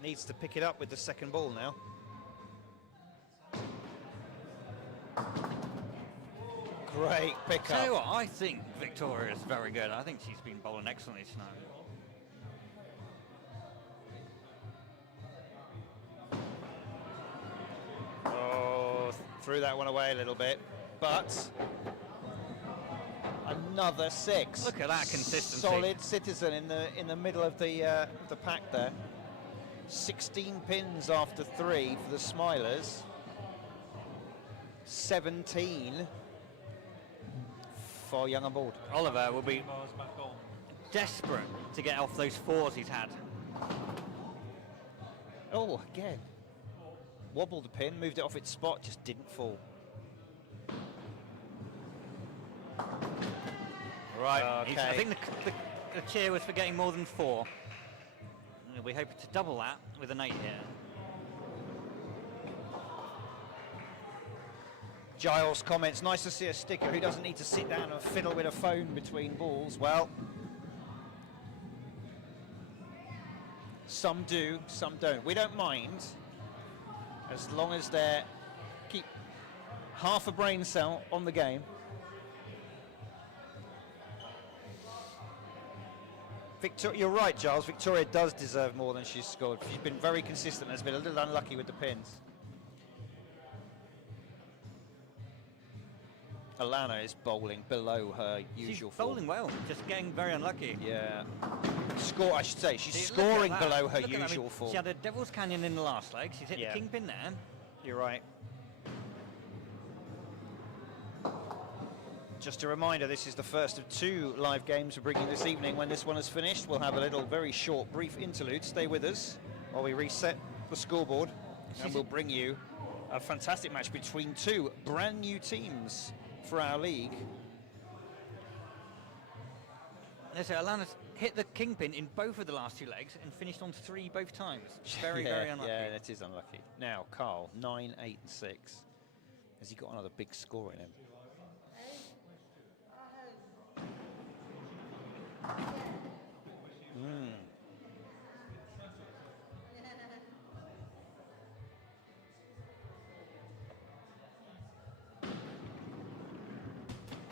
Needs to pick it up with the second ball now. Great pick Tell you up. what, I think Victoria is very good. I think she's been bowling excellently tonight. Oh, threw that one away a little bit. But another 6. Look at that consistency. Solid citizen in the middle of the pack there. 16 pins after 3 for the Smilers. 17 for Young and Bald. Oliver will be bars back on. desperate to get off those 4s he's had. Oh, again. Wobbled the pin, moved it off its spot, just didn't fall. Right. Okay. I think the cheer was for getting more than 4. We hope to double that with an 8 here. Giles comments, nice to see a sticker who doesn't need to sit down and fiddle with a phone between balls. Well, some do, some don't. We don't mind, as long as they keep half a brain cell on the game. You're right, Giles. Victoria does deserve more than she's scored. She's been very consistent and has been a little unlucky with the pins. Alana is bowling below her usual She's form. bowling well, just getting very unlucky. Yeah. I should say, she's See, look at scoring that. below her Look at that. I mean, usual form. She had a Devil's Canyon in the last leg. She's hit Yeah. the kingpin there. You're right. Just a reminder, this is the first of 2 live games we're bringing this evening. When this one is finished, we'll have a little very short, brief interlude. Stay with us while we reset the scoreboard, and we'll bring you A fantastic match between 2 brand new teams for our league. So Alana's hit the kingpin in both of the last 2 legs and finished on 3 both times. Very, yeah, very unlucky. Yeah, that is unlucky. Now, Carl, 9, 8, and 6. Has he got another big score in him?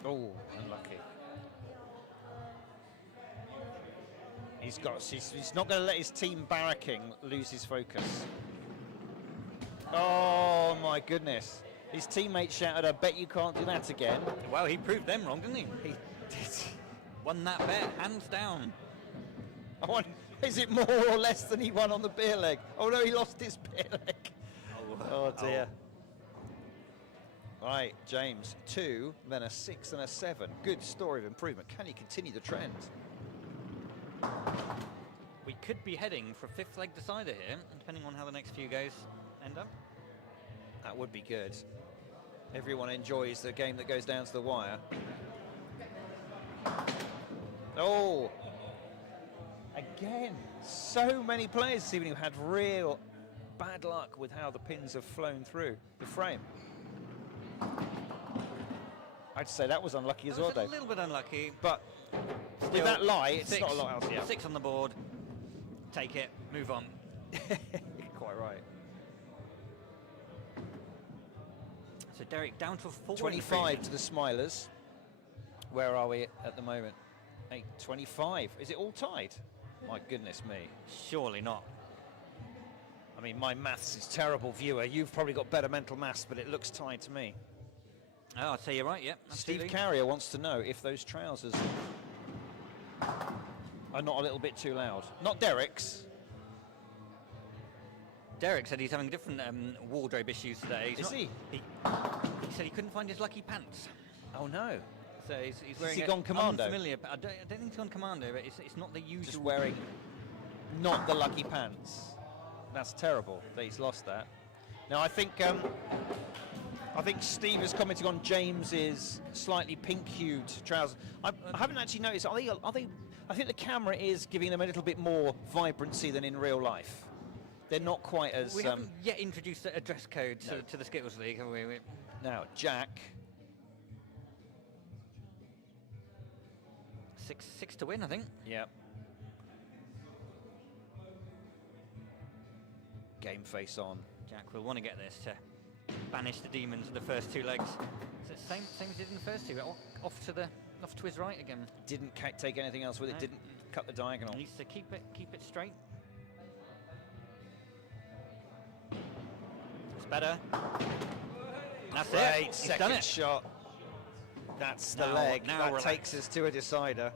Oh, unlucky. He's not going to let his team barracking lose his focus. Oh my goodness. His teammates shouted, I bet you can't do that again. Well, he proved them wrong, didn't he? He did. Won that bet, hands down. Is it more or less than he won on the beer leg? Oh no, he lost his beer leg. Oh dear. Right, James, 2, then a 6 and a 7. Good story of improvement. Can he continue the trend? We could be heading for a 5th leg decider here, depending on how the next few goes end up. That would be good. Everyone enjoys the game that goes down to the wire. Oh! Again, so many players seem to have had real bad luck with how the pins have flown through the frame. I'd say that was unlucky as That well, was a Dave. little bit unlucky. But Still, with that lie, it's six, not a lot else. Yeah. 6 on the board. Take it, move on. Quite right. So Derek down to a 4. 25 to the Smilers. Where are we at the moment? 8:25. Is it all tied? My goodness me. Surely not. I mean, my maths is terrible, viewer. You've probably got better mental maths, but it looks tied to me. Oh, I'd say you're right, yep. Steve absolutely. Carrier wants to know if those trousers are not a little bit too loud. Not Derek's. Derek said he's having different wardrobe issues today. Is he? He said he couldn't find his lucky pants. Oh no. So he's wearing he a gone commando? unfamiliar. I don't think he's gone commando, but it's not the usual. Just wearing not the lucky pants. That's terrible that he's lost that. Now I think Steve is commenting on James's slightly pink-hued trousers. I haven't actually noticed. Are they? I think the camera is giving them a little bit more vibrancy than in real life. They're not quite as. We haven't yet introduced a dress code to the Skittles League, have we? Now Jack. 6 to win, I think. Yep. Game face on. Jack will want to get this to banish the demons of the first 2 legs. So it's same as he did in the first 2. Off to his right again. Didn't take anything else with it. No. Didn't cut the diagonal. Needs to keep it straight. It's better. That's Great it. He's second done it. shot. That's the Now- leg. now that relax. takes us to a decider.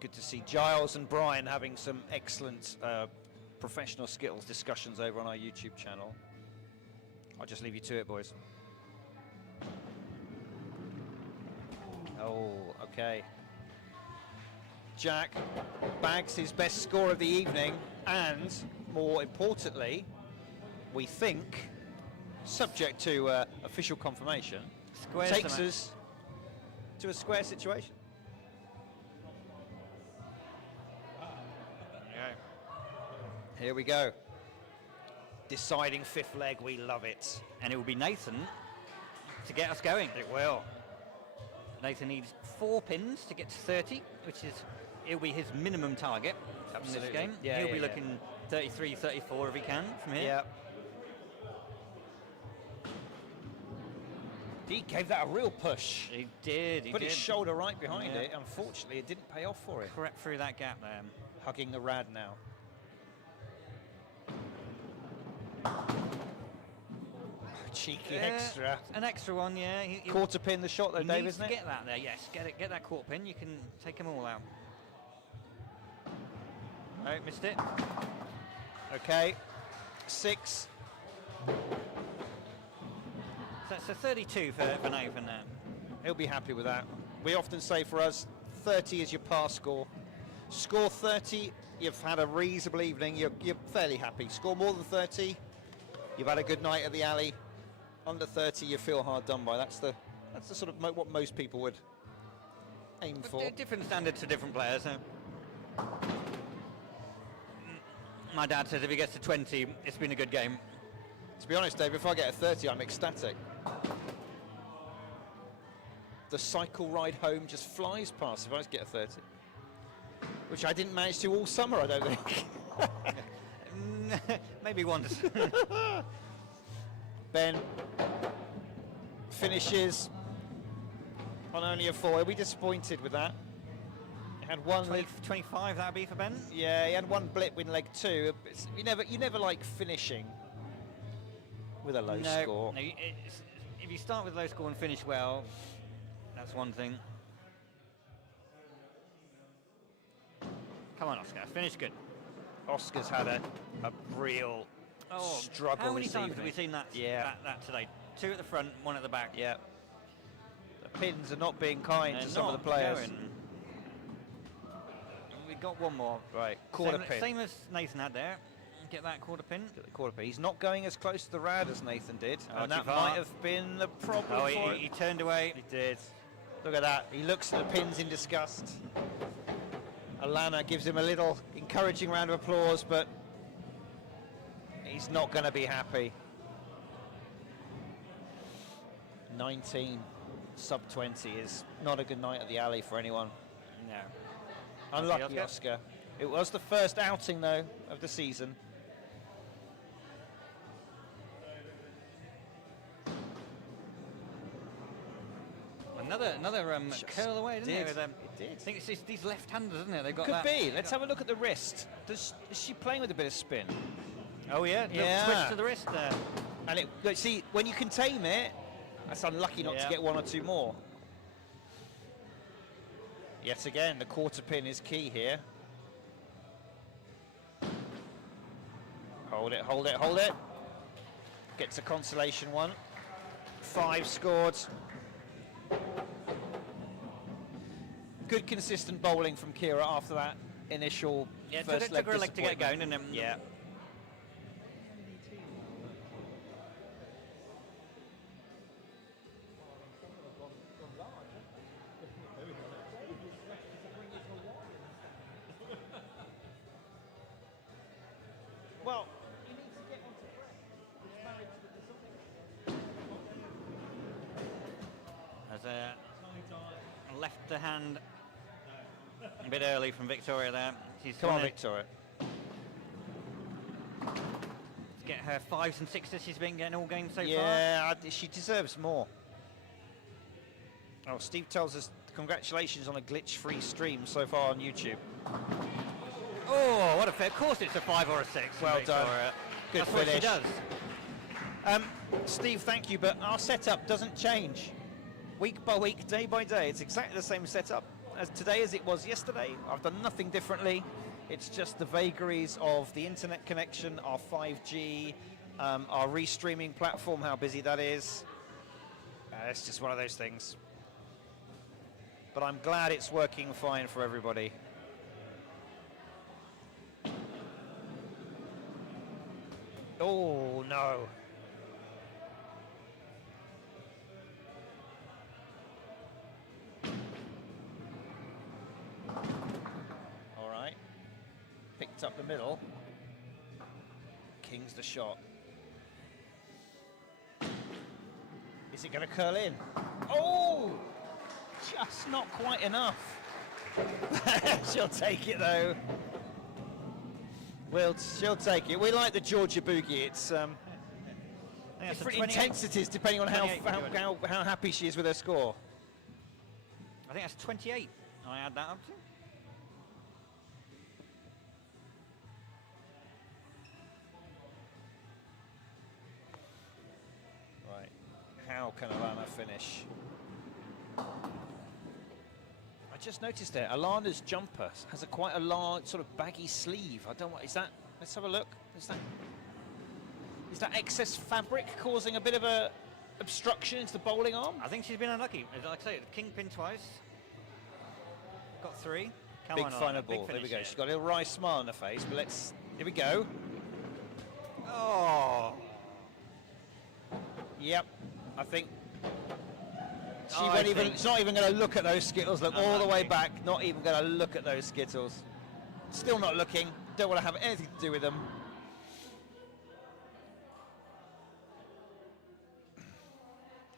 Good to see Giles and Brian having some excellent professional Skittles discussions over on our YouTube channel. I'll just leave you to it, boys. Oh, okay. Jack bags his best score of the evening, and more importantly, we think, subject to official confirmation, Squares takes them out. us to a square situation. Here we go. Deciding 5th leg, we love it. And it will be Nathan to get us going. It will. Nathan needs 4 pins to get to 30, it'll be his minimum target in Absolutely. this game. Yeah, He'll yeah, be yeah. looking 33, 34 if he can from here. Yeah. He gave that a real push. He did. Put his shoulder right behind Yeah. it. Unfortunately, it didn't pay off for him. Crept through that gap there. Hugging the rad now. Cheeky extra. An extra one, yeah. He Quarter pin the shot though, Dave, needs isn't to it? get that there, yes. Get that quarter pin. You can take them all out. Oh, missed it. Okay. 6. So that's a 32 for Nathan there. He'll be happy with that. We often say for us, 30 is your pass score. Score 30, you've had a reasonable evening, you're fairly happy. Score more than 30, you've had a good night at the alley. Under 30, you feel hard done by. That's the sort of what most people would aim But for. different standards for different players. My dad says if he gets to 20, it's been a good game. To be honest, Dave, if I get a 30, I'm ecstatic. The cycle ride home just flies past if I just get a 30. Which I didn't manage to all summer, I don't think. Maybe once. Ben finishes on only a 4. Are we disappointed with that? He had one. 25, that would be for Ben? Yeah, he had one blip in leg 2. You never like finishing with a low score. No, if you start with low score and finish well, that's one thing. Come on, Oscar, finish good. Oscar's had a real struggle. How many this times evening. have we seen that, Yeah. that today? 2 at the front, 1 at the back. Yeah. The pins are not being kind They're to some of the not players. going. We've got one more. Right, quarter pin. Same as Nathan had there. Get that quarter pin. Get the quarter pin. He's not going as close to the rad as Nathan did, Oh, and that too far. might have been the problem Oh, for he him. turned away. He did. Look at that. He looks at the pins in disgust. Alana gives him a little encouraging round of applause, but He's not going to be happy. 19 sub 20 is not a good night at the alley for anyone. No. Unlucky, Oscar. It was the first outing, though, of the season. Another curl away, didn't it? It did. I think it's these left-handers, isn't it? They've got Could that. be. Let's have a look at the wrist. Is she playing with a bit of spin? Oh yeah, Yeah. switch to the wrist there. And it, look, see, when you can tame it, that's unlucky not to get one or two more. Yet again, the quarter pin is key here. Hold it, hold it, hold it. Gets a consolation one. 5 scored. Good consistent bowling from Kira after that initial first took her a leg to get going, disappointment. and Yeah. Well, you need to get onto break. It's married to the There's a left to hand a bit early from Victoria there. She's Come on, gonna Victoria. get her 5s and 6s she's been getting all game so far. Yeah, she deserves more. Oh, Steve tells us congratulations on a glitch-free stream so far on YouTube. Oh, what a fair! Of course, it's a 5 or a 6. from Well done. Victoria. Good That's what she finish. does. Steve, thank you, but our setup doesn't change. Week by week, day by day, it's exactly the same setup as today as it was yesterday. I've done nothing differently. It's just the vagaries of the internet connection, our 5G, our restreaming platform, how busy that is. It's just one of those things. But I'm glad it's working fine for everybody. Oh, no. All right. Picked up the middle. King's the shot. Is it going to curl in? Oh! Just not quite enough. She'll take it, though. She'll take it. We like the Georgia Boogie. It's different intensities depending on how happy she is with her score. I think that's 28. I add that up to. Right. How can Alana finish? I just noticed there, Alana's jumper has quite a large sort of baggy sleeve. I don't know, is that, let's have a look. Is that excess fabric causing a bit of a obstruction into the bowling arm? I think she's been unlucky. As like I say, kingpin twice. Got 3. Come Big on, final Alana, big ball, there we finish go. here. She's got a little wry smile on her face, but here we go. Oh. Yep, I think I she's not even going to look at those Skittles. Look all the way Unlucky. back, not even going to look at those Skittles. Still not looking, don't want to have anything to do with them.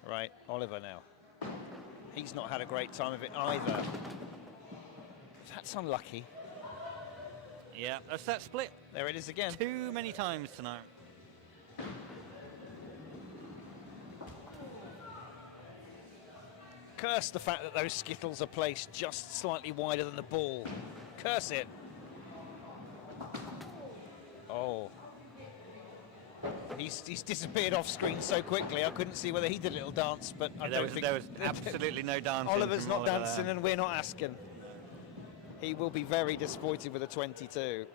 Right, Oliver now. He's not had a great time of it either. That's unlucky. Yeah, that's that split. There it is again. Too many times tonight. Curse the fact that those Skittles are placed just slightly wider than the ball. Curse it. Oh. He's disappeared off screen so quickly, I couldn't see whether he did a little dance, but I There don't was, think... there was absolutely no dancing. Oliver's from not Oliver dancing there. and we're not asking. He will be very disappointed with a 22.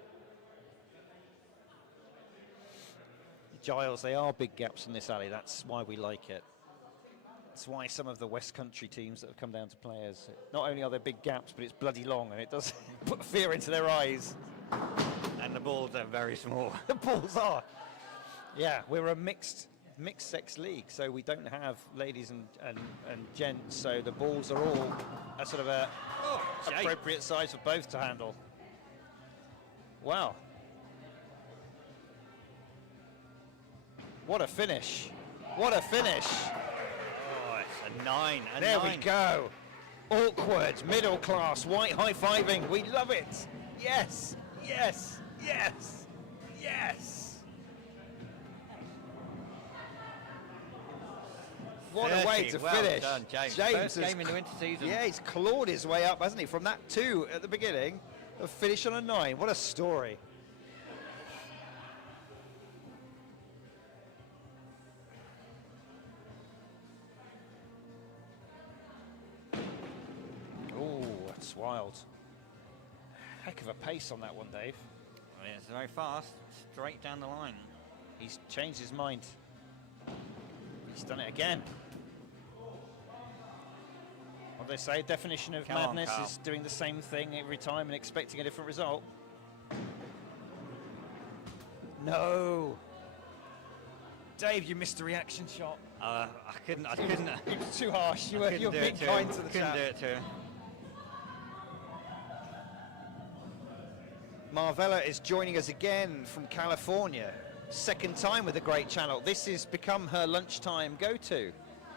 Giles, they are big gaps in this alley, that's why we like it. That's why some of the West Country teams that have come down to play us, not only are there big gaps, but it's bloody long and it does put fear into their eyes. And the balls are very small. The balls are. Yeah, we're a mixed sex league, so we don't have ladies and gents, so the balls are all a sort of a appropriate size for both to handle. Wow. What a finish. What a finish. Oh, it's a 9. There we go. Awkward, middle class, white high-fiving. We love it. Yes, yes, yes, yes. What a way to well finish. done, James. James First has game in the winter season. Yeah, he's clawed his way up, hasn't he? From that 2 at the beginning, a finish on a 9. What a story. Oh, that's wild. Heck of a pace on that one, Dave. Oh, yeah, it's very fast, straight down the line. He's changed his mind. He's done it again. What they say, definition of Come on, madness Carl. is doing the same thing every time and expecting a different result. No. Dave, you missed the reaction shot. I couldn't. It was too harsh. You were couldn't do being it to kind him. to the Couldn't chap. do it to him. Marvella is joining us again from California. Second time with the Great Channel. This has become her lunchtime go-to.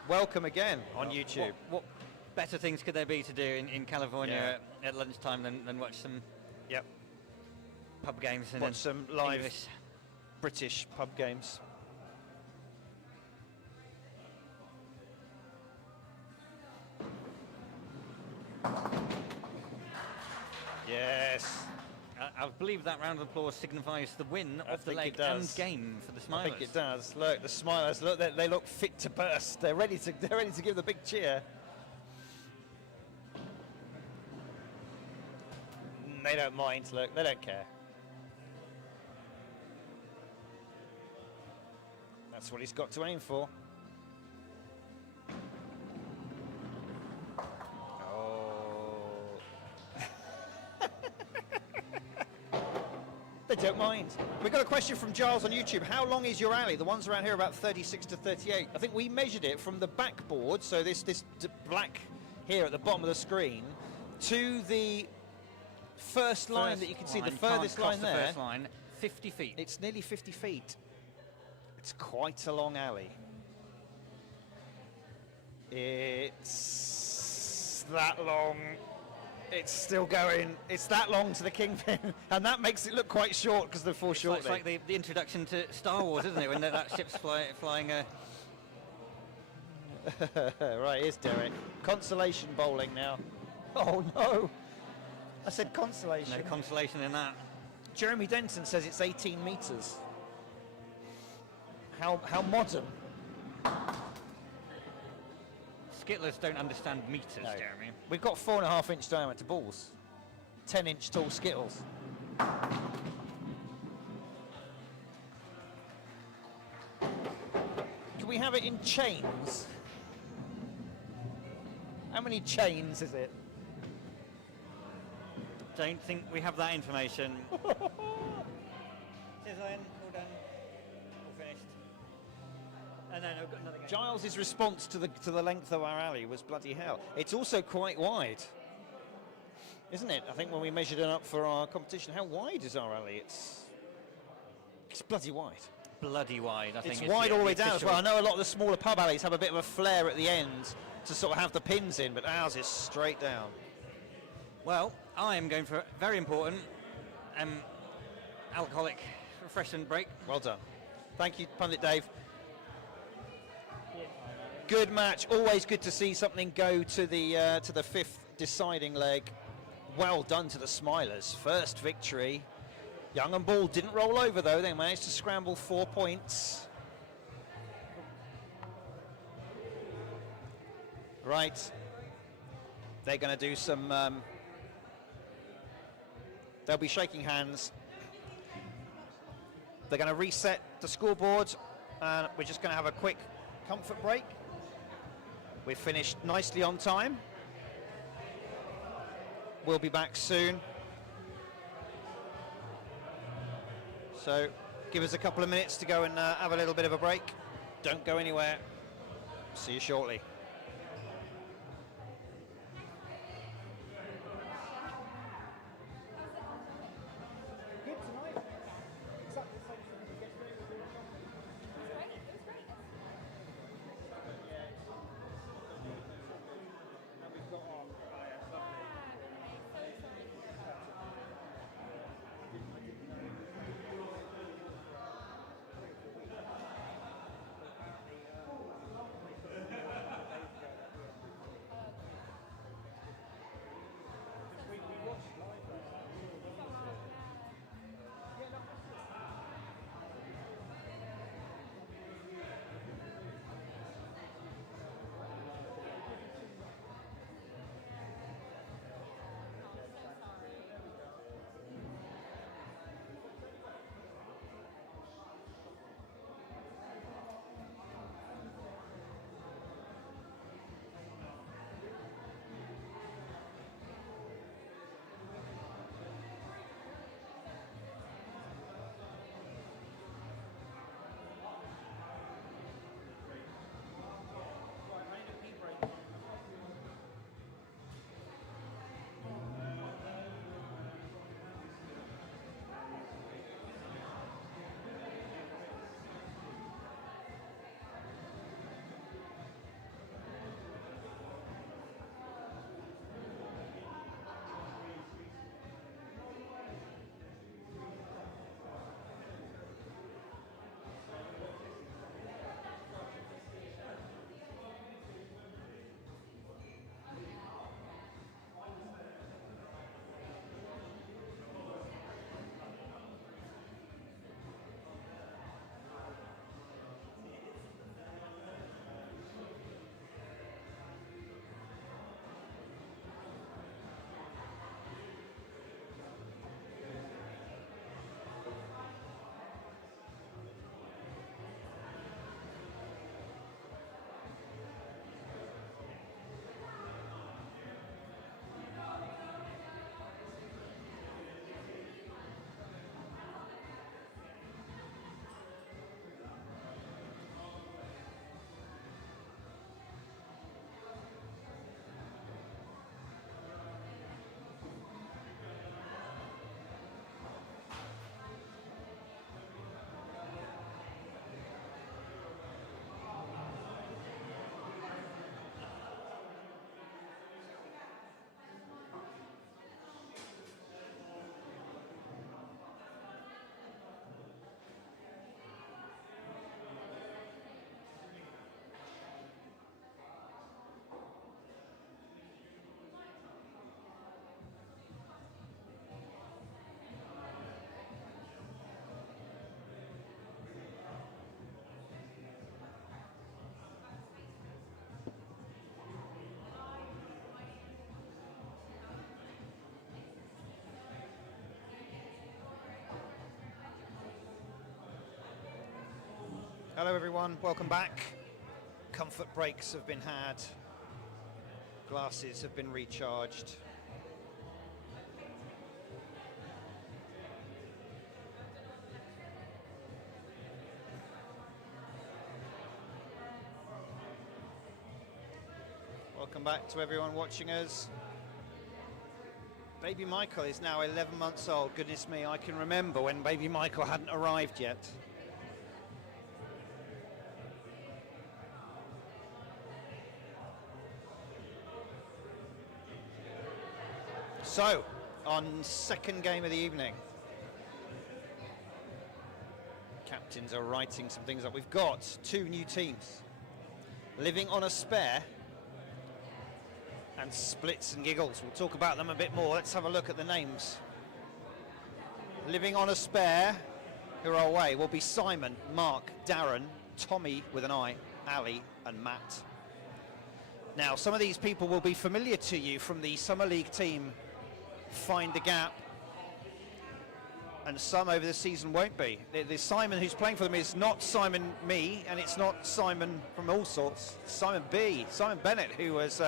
Welcome again on YouTube. What better things could there be to do in California at lunchtime than watch some Yep. pub games and Watch some live English. British pub games. Yes. I believe that round of applause signifies the win I of the think leg it does. and game for the Smilers. I think it does. Look, the Smilers, look, they look fit to burst. They're ready to give the big cheer. They don't mind, look, they don't care. That's what he's got to aim for. Oh. They don't mind. We've got a question from Giles on YouTube. How long is your alley? The ones around here are about 36 to 38. I think we measured it from the backboard, so this black here at the bottom of the screen, to the first line that you can see, the furthest line the there. first line, 50 feet. It's nearly 50 feet. It's quite a long alley. It's that long. It's still going. It's that long to the kingpin, and that makes it look quite short because they're foreshortening. It's like the introduction to Star Wars, isn't it? When that ship's flying. Right, here's Derek. Consolation bowling now. Oh no! I said consolation. No consolation in that. Jeremy Denton says it's 18 metres. How modern? Skittlers don't understand meters, No. Jeremy. We've got 4.5-inch diameter balls. 10-inch tall Skittles. Can we have it in chains? How many chains is it? Don't think we have that information. Cheers, Ian. All done. All finished. No, I've got another game. Giles' response to the length of our alley was bloody hell. It's also quite wide, isn't it? I think when we measured it up for our competition, how wide is our alley? It's bloody wide. Bloody wide, I think. It's wide all the way down as well. I know a lot of the smaller pub alleys have a bit of a flare at the end to sort of have the pins in, but ours is straight down. Well, I am going for a very important alcoholic refreshment break. Well done. Thank you, Pundit Dave. Good match. Always good to see something go to the fifth deciding leg. Well done to the Smilers. First victory. Young and Bald didn't roll over though. They managed to scramble 4 points. Right. They're going to do some... they'll be shaking hands. They're going to reset the scoreboard, and we're just going to have a quick comfort break. We've finished nicely on time. We'll be back soon. So give us a couple of minutes to go and have a little bit of a break. Don't go anywhere. See you shortly. Hello everyone, welcome back. Comfort breaks have been had. Glasses have been recharged. Welcome back to everyone watching us. Baby Michael is now 11 months old. Goodness me, I can remember when baby Michael hadn't arrived yet. So, on second game of the evening, captains are writing some things up. We've got two new teams, Living on a Spare and Splitz and Giggles. We'll talk about them a bit more. Let's have a look at the names. Living on a Spare, who are away, will be Simon, Mark, Darren, Tommy with an I, Ali and Matt. Now, some of these people will be familiar to you from the Summer League team Find the Gap, and some over the season won't be. The Simon who's playing for them is not Simon me, and it's not Simon from all sorts. It's Simon B, Simon Bennett, who was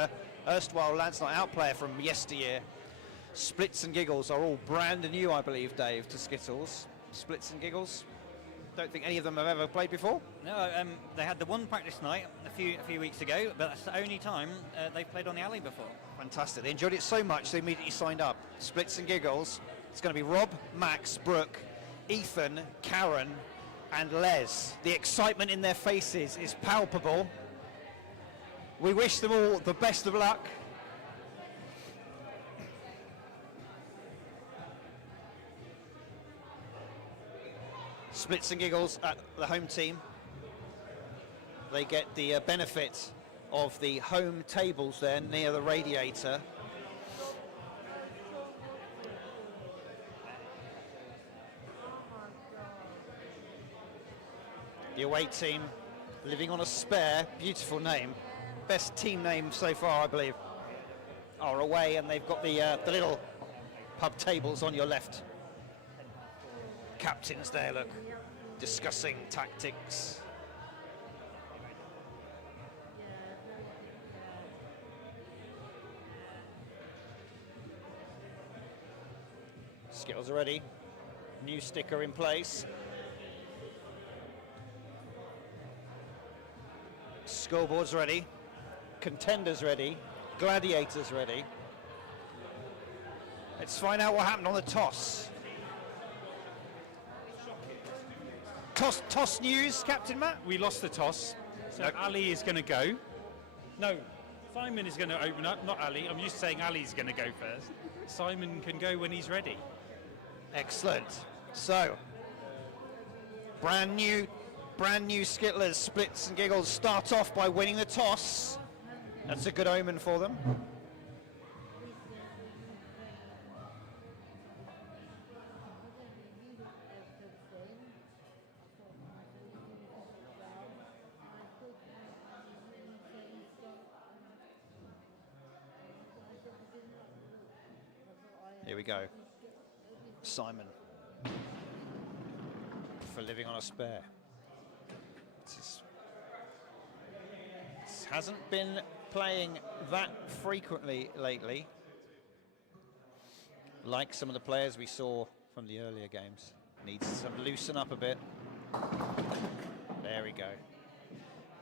erstwhile Lads Night Out player from yesteryear. Splitz and Giggles are all brand new, I believe, Dave, to Skittles. Splitz and Giggles. Don't think any of them have ever played before. No, they had the one practice night a few weeks ago, but that's the only time they've played on the alley before. Fantastic. They enjoyed it so much they immediately signed up. Splitz and Giggles. It's going to be Rob, Max, Brooke, Ethan, Karen and Les. The excitement in their faces is palpable. We wish them all the best of luck. Splitz and Giggles at the home team. They get the benefit of the home tables there near the radiator. The away team, Living on a Spare, beautiful name. Best team name so far, I believe, are away, and they've got the little pub tables on your left. Captains there, look, discussing tactics. Skittles are ready. New sticker in place. Scoreboard's ready. Contenders ready. Gladiators ready. Let's find out what happened on the toss. Toss news, Captain Matt? We lost the toss, so Ali is going to go. No, Simon is going to open up, not Ali. I'm used to saying Ali's going to go first. Simon can go when he's ready. Excellent. So, brand new Skittlers, Splitz and Giggles start off by winning the toss. That's a good omen for them. Here we go. Simon for Living on a Spare. This hasn't been playing that frequently lately, like some of the players we saw from the earlier games. Needs to loosen up a bit. There we go.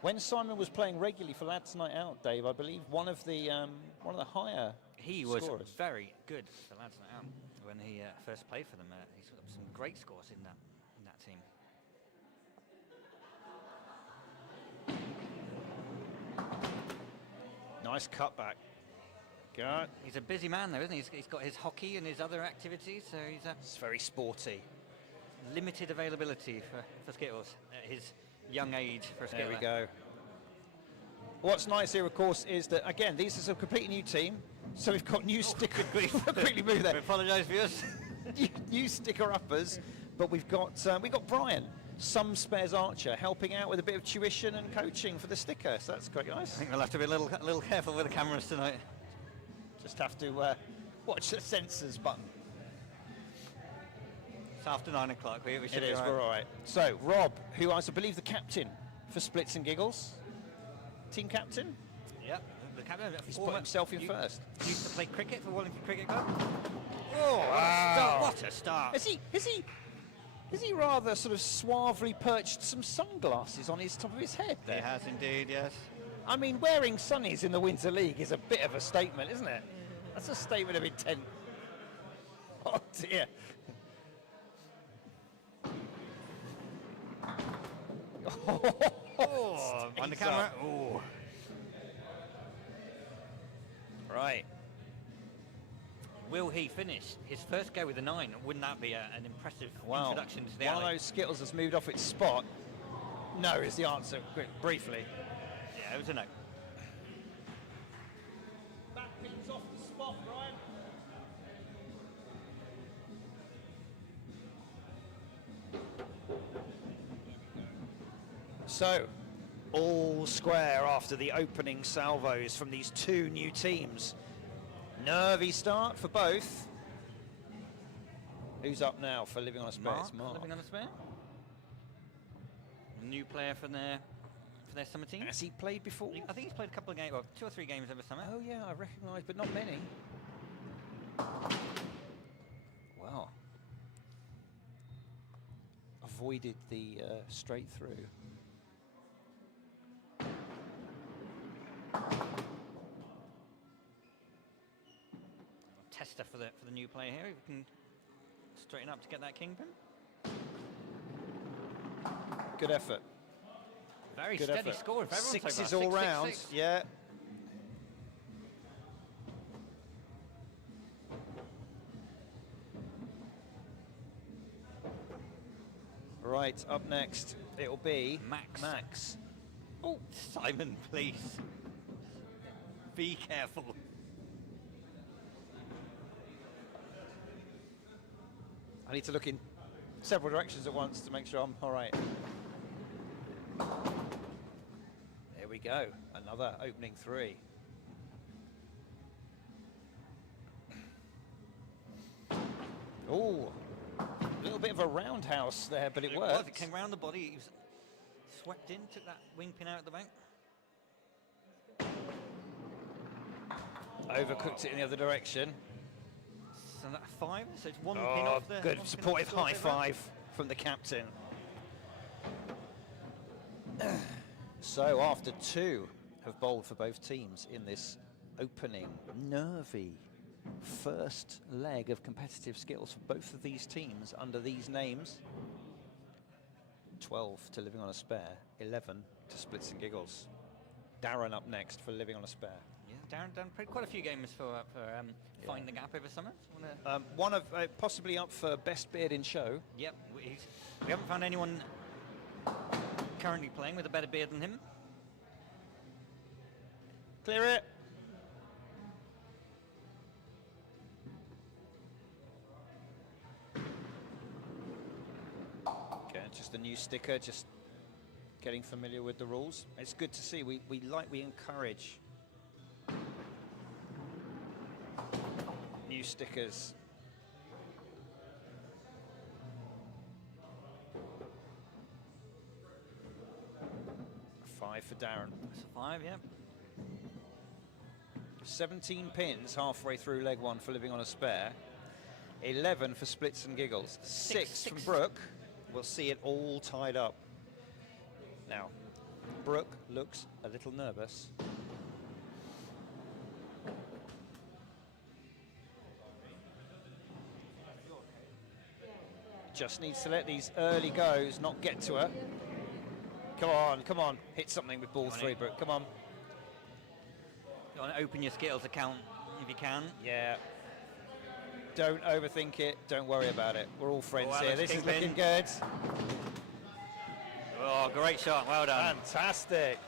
When Simon was playing regularly for Lads Night Out, Dave, I believe one of the higher He was scorers. very good for Lads Night Out when he first played for them. He's got some great scores in that team. Nice cutback. Good. He's a busy man, though, isn't he? He's got his hockey and his other activities, so he's It's very sporty. limited availability for Skittles at his young age for a Skittler. There we go. What's nice here, of course, is that, again, these is a completely new team, so we've got new sticker... quickly move We there. apologise, viewers. New sticker uppers, but we've got Brian, Some Spares Archer, helping out with a bit of tuition and coaching for the sticker, so that's quite I nice. think we'll have to be a little careful with the cameras tonight. Just have to watch the sensors button. It's after 9 o'clock. We should It be is, all we're right. all right. So, Rob, who I believe the captain for Splitz and Giggles. Team captain. Yep. The captain. He's put himself in first. Used to play cricket for Wallingford Cricket Club. Oh, wow. What a start! Has he rather sort of suavely perched some sunglasses on his top of his head there? He has indeed, yes. I mean, wearing sunnies in the Winter League is a bit of a statement, isn't it? That's a statement of intent. Oh dear. Oh, on the camera. Oh. Right. Will he finish his first go with a 9? Wouldn't that be an impressive introduction to the one alley? of those Skittles has moved off its spot. No is the answer, briefly. Yeah, it was a no. Back pin's off the spot, Ryan. So, all square after the opening salvos from these two new teams. Nervy start for both. Who's up now for Living on a Spare? It's Mark. Living on a Spare. New player for their summer team. Has he played before? I think he's played a couple of games, well, 2 or 3 games over summer. Oh yeah, I recognise, but not many. Wow. Avoided the straight through. Tester for the new player here. If we can straighten up to get that kingpin. Good effort. Very Good steady effort. score. If everyone's Sixes so far. all 6, 6, round. 6. Yeah. Right, up next it'll be Max. Oh, Simon, please. Be careful. I need to look in several directions at once to make sure I'm all right. There we go, another opening 3. Oh, a little bit of a roundhouse there, but it worked. It came round the body. He was swept in, took that wing pin out at the back. Overcooked it in the other direction. So that's 5, so it's 1 pin off the... Good supportive high five from the captain. So after 2 have bowled for both teams in this opening, nervy first leg of competitive Skittles for both of these teams under these names. 12 to Living on a Spare, 11 to Splitz and Giggles. Darren up next for Living on a Spare. Yeah, Darren done quite a few games for Find the Gap over summer. One of possibly up for Best Beard in Show. Yep, we haven't found anyone currently playing with a better beard than him. Clear it. Okay, just a new sticker, just getting familiar with the rules. It's good to see. We encourage new stickers. Five for Darren. That's a 5, yeah. 17 pins halfway through leg 1 for Living on a Spare. 11 for Splitz and Giggles. 6 from Brooke. We'll see it all tied up. Now, Brooke looks a little nervous. Just needs to let these early goes not get to her. Come on, hit something with ball 3, Brooke, come on. You want to open your Skittles account if you can. Yeah. Don't overthink it, don't worry about it. We're all friends here, this is looking good. Oh, great shot, well done. Fantastic.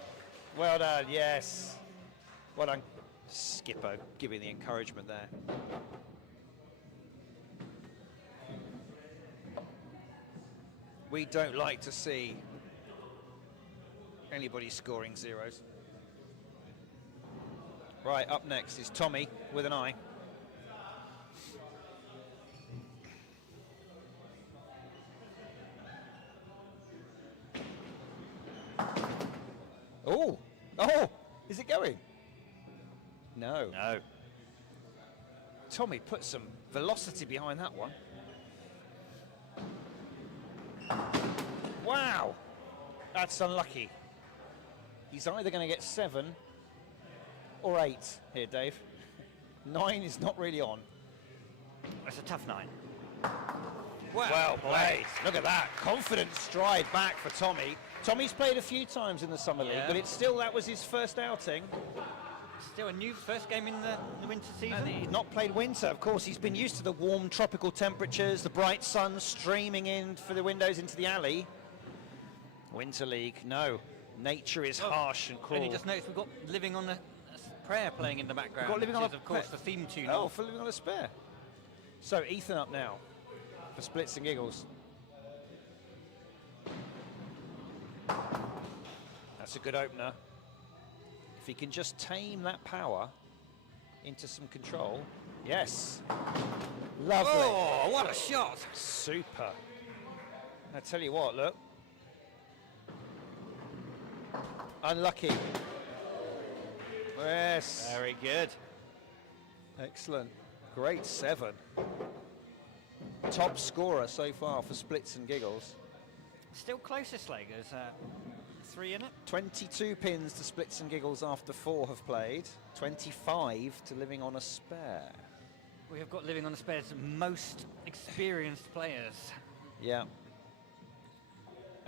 Well done, yes. Well done, Skippo, giving the encouragement there. We don't like to see anybody scoring zeros. Right, up next is Tommy with an eye. Oh! Oh! Is it going? No. No. Tommy put some velocity behind that one. Wow! That's unlucky. He's either going to get 7 or 8 here, Dave. 9 is not really on. It's a tough 9. Well played. Look at that. Confident stride back for Tommy. Tommy's played a few times in the Summer League, but it's still, that was his first outing. Still a new first game in the winter season. And he's not played winter, of course. He's been used to the warm tropical temperatures, the bright sun streaming in for the windows into the alley. Winter League, no. Nature is harsh and cruel. And you just noticed we've got Living on a Prayer playing in the background. We've got Living on which is, a of course, the theme tune. Oh, for Living on a Spare. So Ethan up now for Splitz and Giggles. That's a good opener. If he can just tame that power into some control. Yes. Lovely. Oh, what a shot. Super. I tell you what, look. Unlucky. Yes. Very good. Excellent. Great 7. Top scorer so far for Splitz and Giggles. Still closest leg. There's 3 in it. 22 pins to Splitz and Giggles after 4 have played. 25 to Living on a Spare. We have got Living on a Spare's most experienced players. Yeah.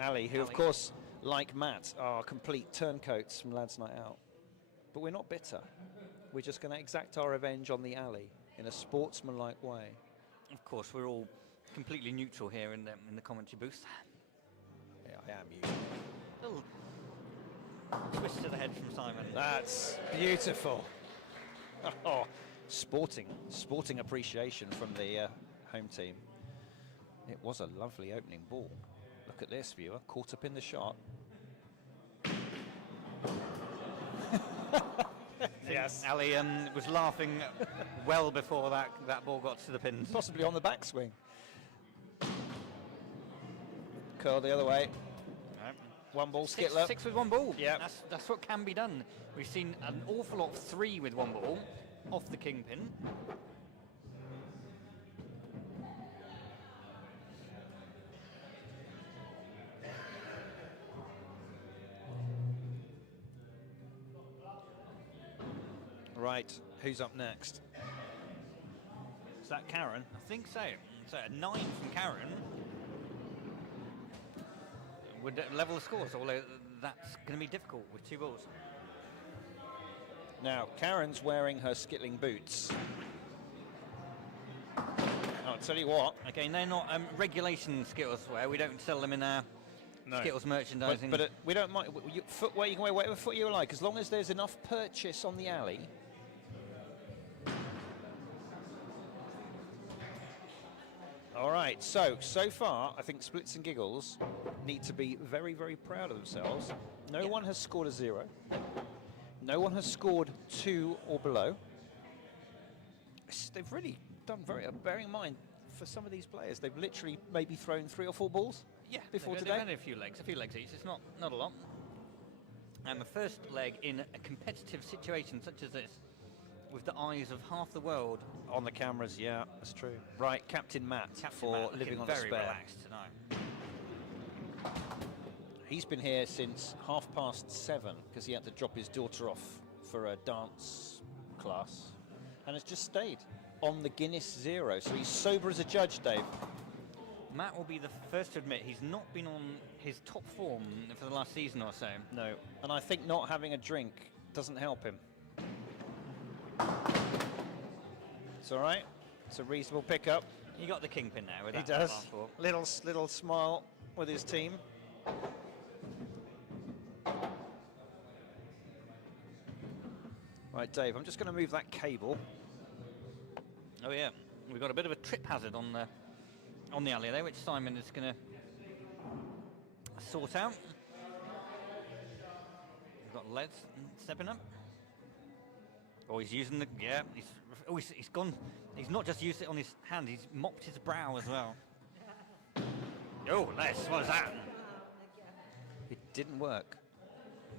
Ali, who of Ali. course, like Matt, are complete turncoats from Lads Night Out. But we're not bitter. We're just going to exact our revenge on the alley in a sportsmanlike way. Of course, we're all completely neutral here in the commentary booth. Yeah, I am you. Little twist to the head from Simon. That's beautiful. Oh, sporting appreciation from the home team. It was a lovely opening ball. Look at this, viewer, caught up in the shot. Yes. Ali was laughing well before that ball got to the pins. Possibly on the backswing. Curl the other way. Right. 1 ball skittler. 6 with 1 ball. Yeah. That's what can be done. We've seen an awful lot of 3 with 1 ball off the kingpin. Right, who's up next? Is that Karen? I think so. So a 9 from Karen would level the scores, although that's going to be difficult with 2 balls. Now, Karen's wearing her skittling boots. I'll tell you what. Again, they're not regulation Skittles wear. We don't sell them in our Skittles merchandising. But we don't mind. Footwear, you can wear whatever foot you like, as long as there's enough purchase on the alley. All right, so far, I think Splitz and Giggles need to be very, very proud of themselves. No one has scored a 0. No one has scored 2 or below. They've really done bearing in mind, for some of these players, they've literally maybe thrown 3 or 4 balls before they've today. had a few legs each. It's not a lot. And the first leg in a competitive situation such as this, with the eyes of half the world On the cameras, yeah, that's true. Right, Captain Matt for Living on a very Spare. relaxed tonight. He's been here since 7:30 because he had to drop his daughter off for a dance class and has just stayed on the Guinness 0. So he's sober as a judge, Dave. Matt will be the first to admit he's not been on his top form for the last season or so. No, and I think not having a drink doesn't help him. It's all right. It's a reasonable pickup. He got the kingpin now with He that does. last ball. Little smile with his team. Right, Dave, I'm just going to move that cable. Oh yeah, we've got a bit of a trip hazard on the alley there, which Simon is going to sort out. We've got Led stepping up. Oh, he's using the he's gone. He's not just used it on his hand; he's mopped his brow as well. Oh, Les, what was that? It didn't work.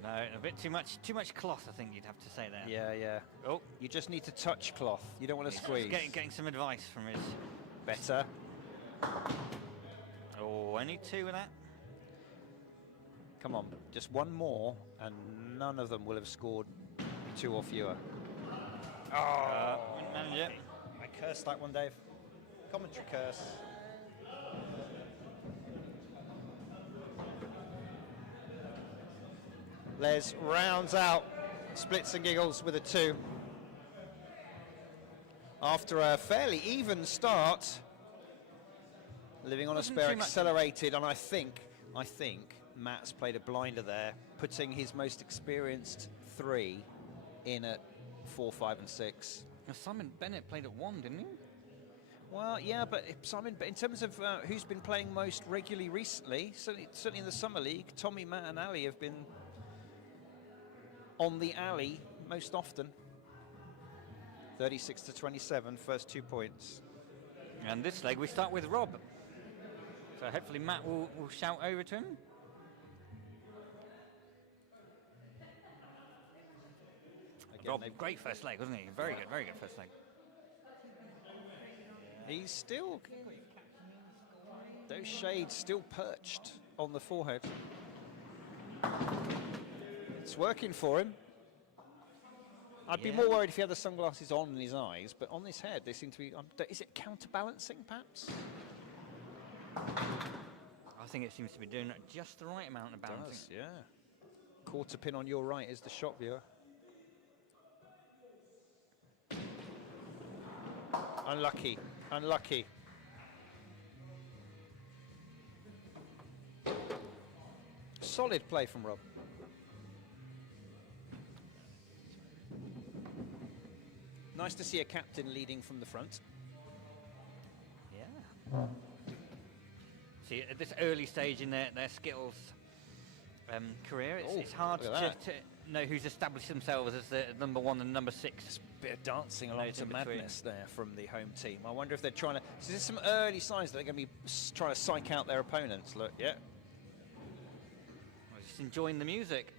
No, a bit too much cloth, I think you'd have to say there. Yeah, yeah. Oh, You just need to touch cloth. You don't want to he's squeeze. getting some advice from his. Better. Oh, only 2 with that. Come on, just one more, and none of them will have scored 2 or fewer. Wouldn't manage it. I cursed that one, Dave. Commentary curse. Les rounds out Splitz and Giggles with a 2. After a fairly even start, living on a Wasn't spare too much. accelerated, and I think Matt's played a blinder there, putting his most experienced 3 in at 4, 5, and 6. Now, Simon Bennett played at 1, didn't he? Well, yeah, but Simon, but in terms of who's been playing most regularly recently, certainly in the Summer League, Tommy, Matt, and Ali have been on the alley most often. 36 to 27, first 2 points. And this leg, we start with Rob. So hopefully Matt will shout over to him. Again, Rob, great first leg, wasn't he? Very good first leg. he's still, those shades still perched on the forehead. It's working for him. I'd be Yeah. more worried if he had the sunglasses on in his eyes, but on his head they seem to be. Is it counterbalancing, perhaps? I think it seems to be doing just the right amount of balancing. Yeah. Quarter pin on your right is the shot viewer. Unlucky, unlucky. Solid play from Rob. Nice to see a captain leading from the front. Yeah. See, at this early stage in their Skittles career, it's hard look at to know who's established themselves as the number 1 and number 6. Bit of dancing along Those to in between. madness there from the home team. I wonder if they're trying to. So there's some early signs that they're going to be trying to psych out their opponents. Look, yeah. Just enjoying the music.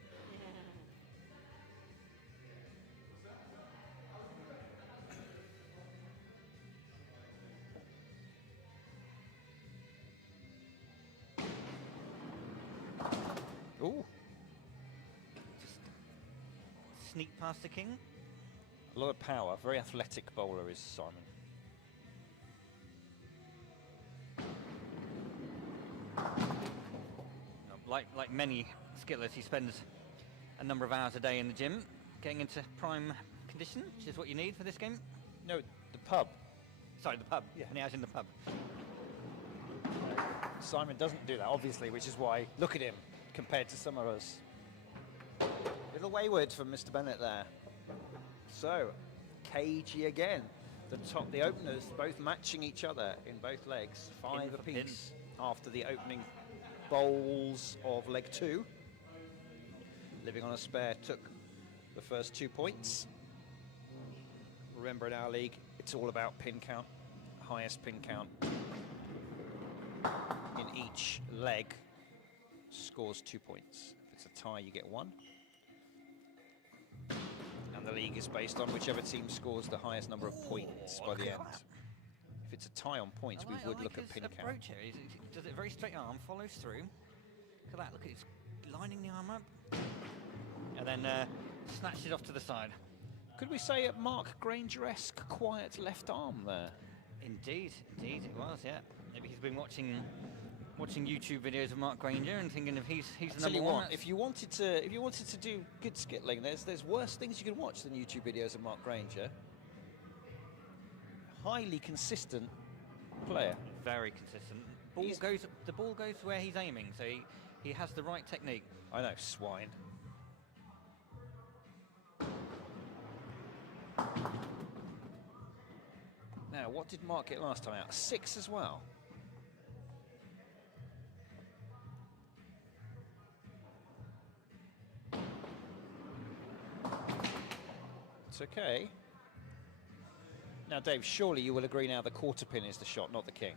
Ooh, Sneak past the king. a lot of power. Very athletic bowler is Simon. Like many skittlers, he spends a number of hours a day in the gym, getting into prime condition, which is what you need for this game. No, the pub. Sorry, the pub. Yeah, many hours in the pub. Simon doesn't do that, obviously, which is why, look at him, compared to some of us. Little wayward from Mr. Bennett there. So, cagey again. The openers both matching each other in both legs. 5 for pin. apiece after the opening bowls of leg 2. Living on a spare took the first 2 points. Remember, in our league, it's all about pin count. Highest pin count in each leg scores 2 points. If it's a tie, you get 1. And the league is based on whichever team scores the highest number of points by look the at end. that. If it's a tie on points, we would look at his pin count. approach here. He does it very straight arm, follows through. Look at that, look at he's lining the arm up. And then snatched it off to the side. Could we say a Mark Granger-esque quiet left arm there? Indeed it was, yeah. Maybe he's been watching YouTube videos of Mark Granger and thinking of he's the Tell number you 1. what, if you wanted to do good skittling, there's worse things you can watch than YouTube videos of Mark Granger. Highly consistent player. Very consistent. The ball goes where he's aiming, so he has the right technique. I know, swine. Now, what did Mark get last time out? 6 as well. It's okay. Now, Dave, surely you will agree now the quarter pin is the shot, not the king.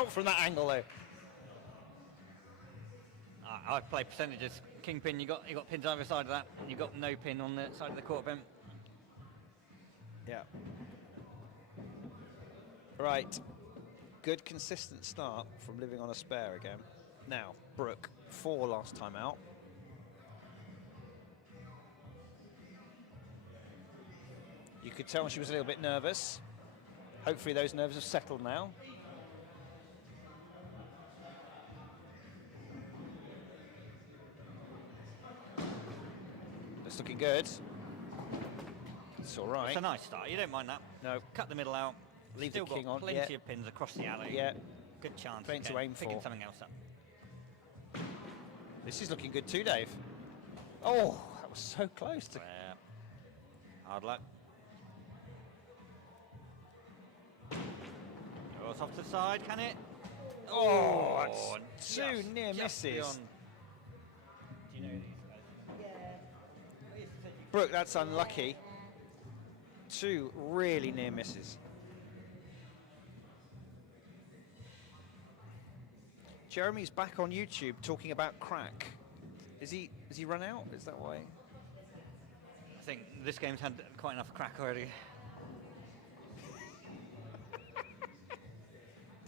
Not from that angle, though. I play percentages. King pin, you got pins either side of that. You got no pin on the side of the quarter pin. Yeah. Right. Good consistent start from living on a spare again. Now, Brooke, 4 last time out. You could tell she was a little bit nervous. Hopefully those nerves have settled now. That's looking good. It's all right. It's a nice start. You don't mind that. No. Cut the middle out. Leave Still the king got on. plenty Yeah. of pins across the alley. Yeah. Good chance. Plenty to again, aim picking for. something else up. This is looking good too, Dave. Oh, that was so close to... Hard luck. Goes off to the side, can it? Oh, that's two just- near just misses. beyond. Do you know these guys? Brooke, that's unlucky. 2 really near misses. Jeremy's back on YouTube talking about crack. Has he run out? Is that why? I think this game's had quite enough crack already.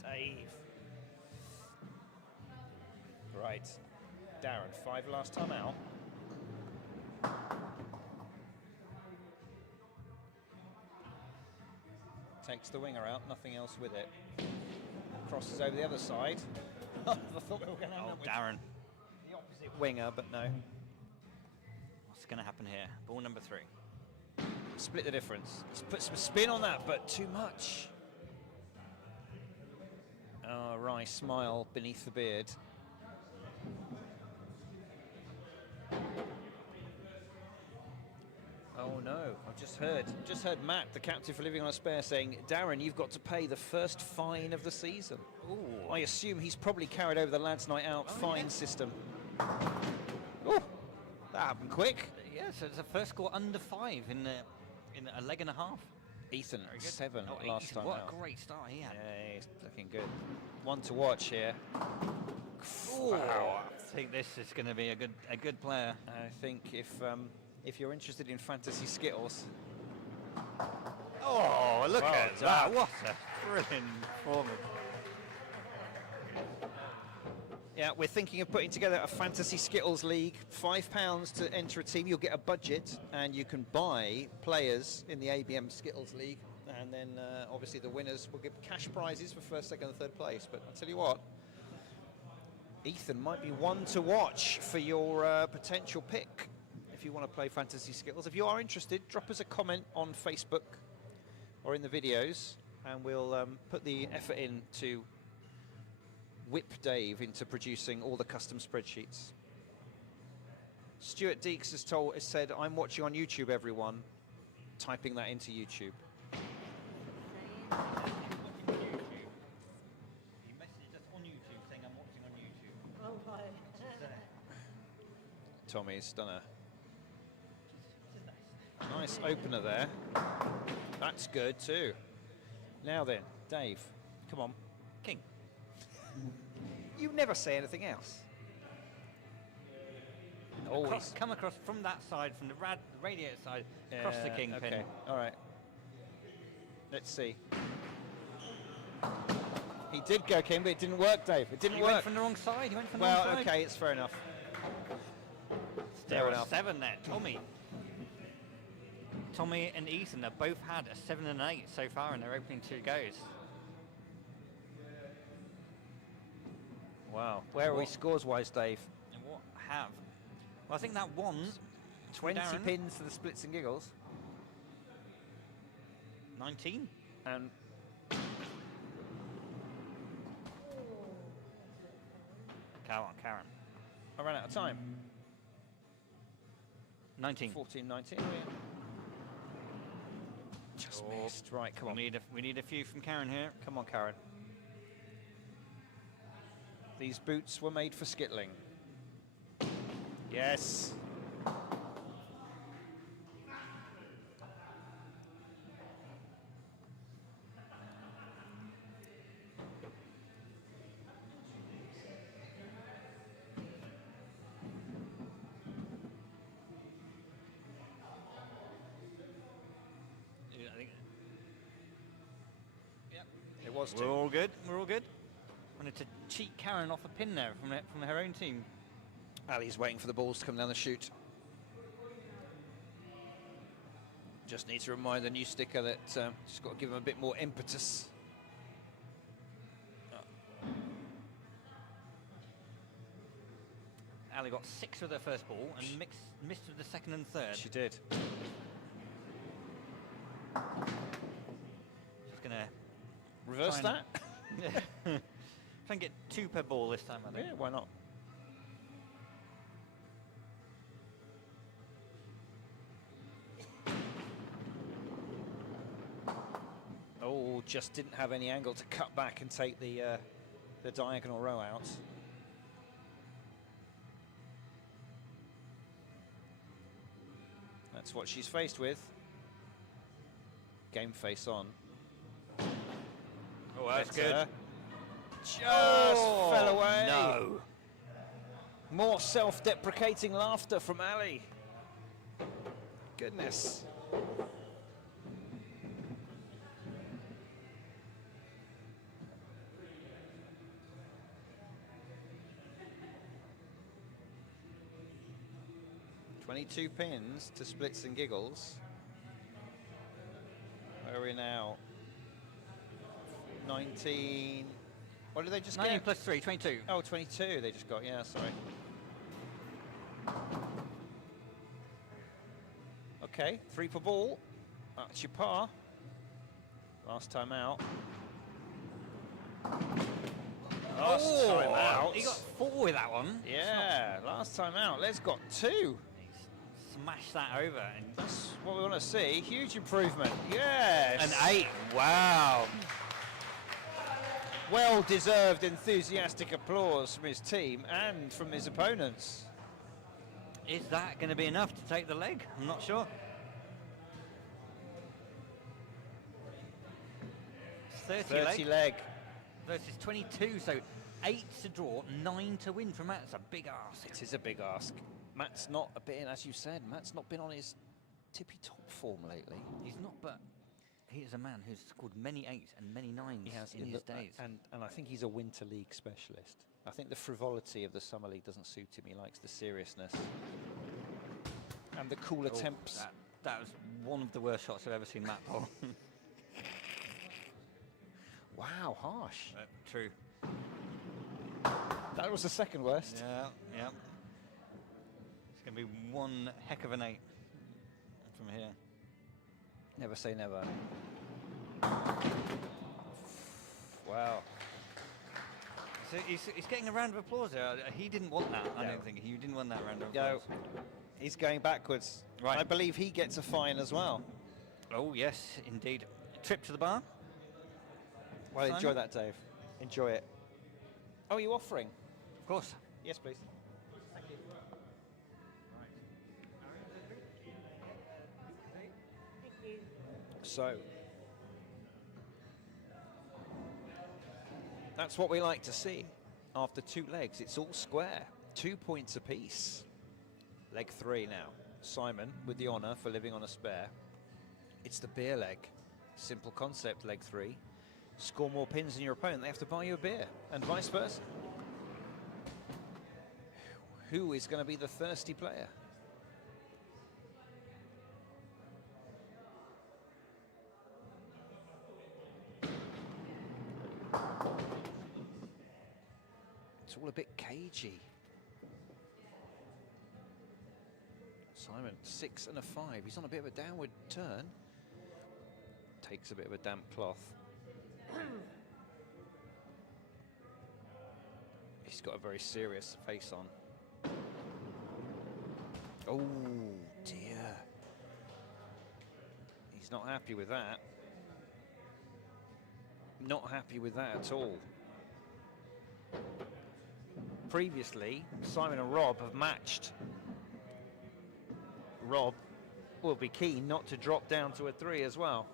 Dave. Right. Darren, 5 last time out. Takes the winger out, nothing else with it. Crosses over the other side. I thought we were going to end Oh, up with Darren. the opposite winger, but no. What's going to happen here? Ball number 3. Split the difference. He's put some spin on that, but too much. Oh, right, smile beneath the beard. Oh no, I've just heard Matt, the captain for Living on a Spare, saying, Darren, you've got to pay the first fine of the season. Ooh. I assume he's probably carried over the lads' night out fine system. Oh, that happened quick. Yeah, so it's a first score under 5 in a leg and a half. Ethan, Very good. 7 Oh, last Ethan, time what out. a great start he had. Yeah, he's looking good. One to watch here. Wow. I think this is going to be a good player. I think if you're interested in fantasy Skittles, Oh, look Well at done. that. What a brilliant performance. yeah, we're thinking of putting together a fantasy Skittles league. £5 to enter a team. You'll get a budget, and you can buy players in the ABM Skittles league. And then obviously the winners will get cash prizes for first, second, and third place. But I'll tell you what, Ethan might be one to watch for your potential pick if you want to play fantasy Skittles. If you are interested, drop us a comment on Facebook or in the videos, and we'll put the effort in to whip Dave into producing all the custom spreadsheets. Stuart Deeks has said, I'm watching on YouTube, everyone. Typing that into YouTube. He messaged us on YouTube saying I'm watching on YouTube. Oh, right. Tommy's done a nice opener there. That's good too. Now then, Dave, come on. King. You never say anything else. Always. Come across from that side, from the radiator side, across the king okay. pin. All right. Let's see. He did go king, but it didn't work, Dave. It didn't He work. went from the wrong side. He went from the wrong Well, side. okay, it's fair enough. Still Fair a enough. 7 there. Tommy and Ethan have both had a 7 and an 8 so far in their opening 2 goes. Wow. Where are we What? scores-wise, Dave? And what have? Well, I think that one. 20 Darren. pins to the Splits and Giggles. 19. And Karen. I ran out of time. 19. 14, 19. Just Oh, missed. Right, come on. We need a few from Karen here. Come on, Karen. These boots were made for skittling. Yes. was We're to. all good. We're all good. Wanted to cheat Karen off a pin there from her own team. Ali's waiting for the balls to come down the chute. Just need to remind the new sticker that just got to give him a bit more impetus. Ali got 6 with her first ball and missed with the second and third. She did. She's going to Reverse that? try and get 2 per ball this time, I think. Yeah, why not? Oh, just didn't have any angle to cut back and take the diagonal row out. That's what she's faced with. Game face on. Oh, that's Better. good. Just fell away. No. More self-deprecating laughter from Ali. Goodness. "22 pins to Splitz and Giggles." Where are we now? 19. What did they just 19 get? plus 3, 22. Oh, 22 they just got, yeah, sorry. Okay, 3 per ball. That's your par. Last time out. Last time out. He got 4 with that one. Yeah, last time out. Les got 2. Smash that over. And That's what we want to see. Huge improvement. Yes. an 8. Wow. Well-deserved enthusiastic applause from his team and from his opponents. Is that going to be enough to take the leg? I'm not sure. 30 leg leg. versus 22, so 8 to draw, 9 to win from that. It's a big ask. It is a big ask. Matt's not a bit, as you said, Matt's not been on his tippy-top form lately. He's not, but he is a man who's scored many 8s and many 9s in his days. And I think he's a Winter League specialist. I think the frivolity of the Summer League doesn't suit him. He likes the seriousness and the cool attempts. That was one of the worst shots I've ever seen Matt pull. Wow, harsh. True. That was the second worst. Yeah, yeah. It's going to be one heck of an 8 from here. Never say never. Wow. So he's getting a round of applause there. He didn't want that, I No. don't think. He didn't want that round of No, applause. he's going backwards. Right. I believe he gets a fine as well. Oh, yes, indeed. Trip to the bar? Well, Simon? enjoy that, Dave. Enjoy it. Oh, are you offering? Of course. Yes, please. So, that's what we like to see. After 2 legs, it's all square. 2 points apiece. Leg 3 now. Simon with the honour for living on a spare. It's the beer leg. Simple concept, leg 3. Score more pins than your opponent, they have to buy you a beer, and vice versa. Who is going to be the thirsty player? It's all a bit cagey. Simon, 6 and a 5. He's on a bit of a downward turn. Takes a bit of a damp cloth. He's got a very serious face on. Oh dear. He's not happy with that. Not happy with that at all. Previously, Simon and Rob have matched. Rob will be keen not to drop down to a 3 as well.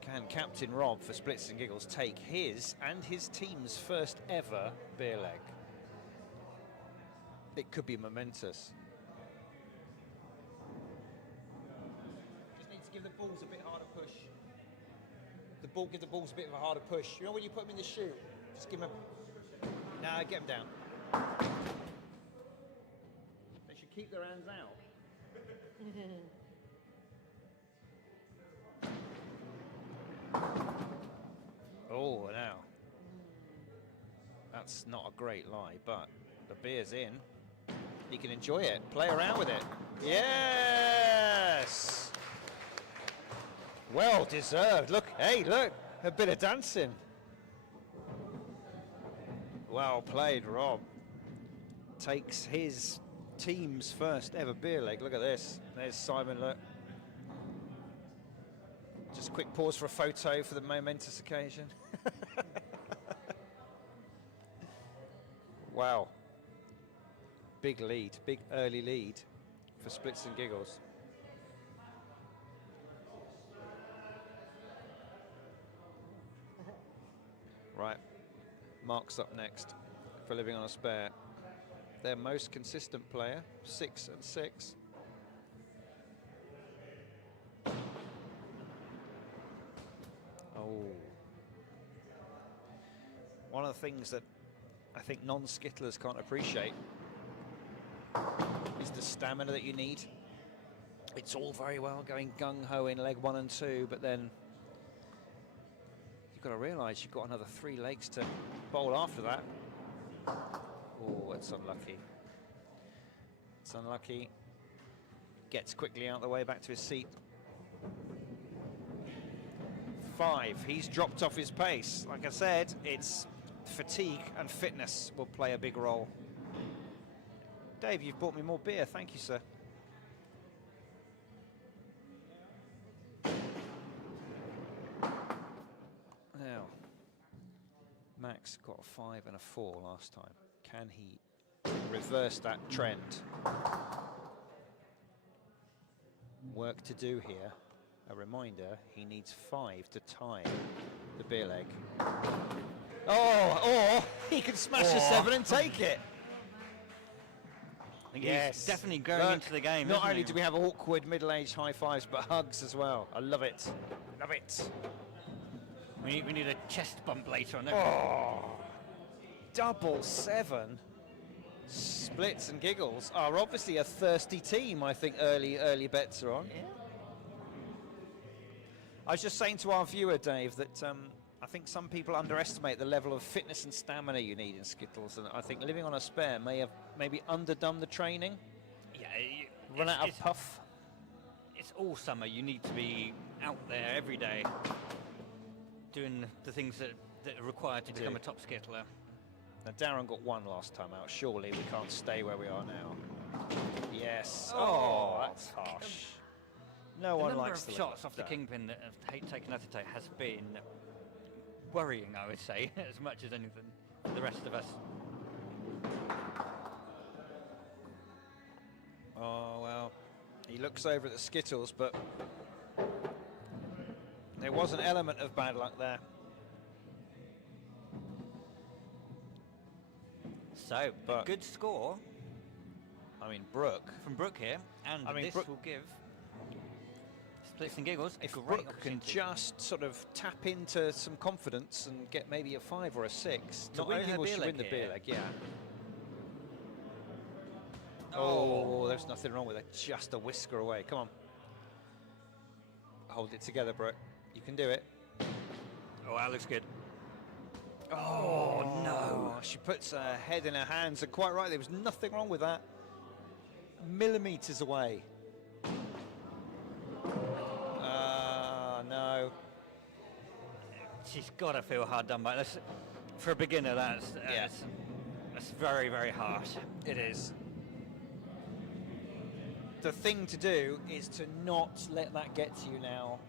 Can Captain Rob for Splitz and Giggles take his and his team's first ever beer leg? It could be momentous. Just need to give the balls a bit harder push. The ball, give the balls a bit of a harder push. You know when you put them in the chute, just give them a... Nah, get them down. They should keep their hands out. Oh, now. That's not a great lie, but the beer's in. He can enjoy it, play around with it. Yes! Well deserved. Look, hey, look, a bit of dancing. Well played, Rob. Takes his team's first ever beer leg. Look at this. There's Simon, look. Just quick pause for a photo for the momentous occasion. Wow. Big lead, big early lead for Splitz and Giggles. Right, Mark's up next for Living on a Spare. Their most consistent player, 6 and 6. Oh. One of the things that I think non-skittlers can't appreciate is the stamina that you need. It's all very well going gung-ho in leg 1 and 2, but then you've got to realise you've got another 3 legs to bowl after that. Oh, it's unlucky. It's unlucky. Gets quickly out of the way, back to his seat. 5, he's dropped off his pace. Like I said, it's fatigue and fitness will play a big role. Dave, you've bought me more beer. Thank you, sir. Now, Max got a 5 and a 4 last time. Can he reverse that trend? Work to do here. A reminder, he needs 5 to tie the beer leg. Oh, or he can smash a 7 and take it. I think he's definitely going into the game. Not only do we have awkward middle-aged high fives, but hugs as well. I love it. Love it. We need a chest bump later on. Oh, double 7. Splitz and Giggles are obviously a thirsty team. I think early bets are on. Yeah. I was just saying to our viewer, Dave, that I think some people underestimate the level of fitness and stamina you need in Skittles, and I think Living on a Spare may have maybe underdone the training. Yeah, Run out of puff. It's all summer. You need to be out there every day doing the things that are required to become a top skittler. Now, Darren got 1 last time out. Surely we can't stay where we are now. Yes. Oh, that's harsh. No one likes the shots off the kingpin that have taken out today has been worrying, I would say, as much as anything for the rest of us. Oh, well, he looks over at the Skittles, but there was an element of bad luck there. So, a good score. I mean, Brooke. From Brooke here, and this will give Splitz and Giggles if a great Brooke can opportunity. just sort of tap into some confidence and get maybe a 5 or a 6 To win her beer leg the beer here. leg, yeah. Oh, there's nothing wrong with it. Just a whisker away. Come on. Hold it together, Brooke. You can do it. Oh, that looks good. Oh, no. She puts her head in her hands, and quite right, there was nothing wrong with that. Millimetres away. No. She's got to feel hard done by. For a beginner, that's very, very harsh. It is. The thing to do is to not let that get to you now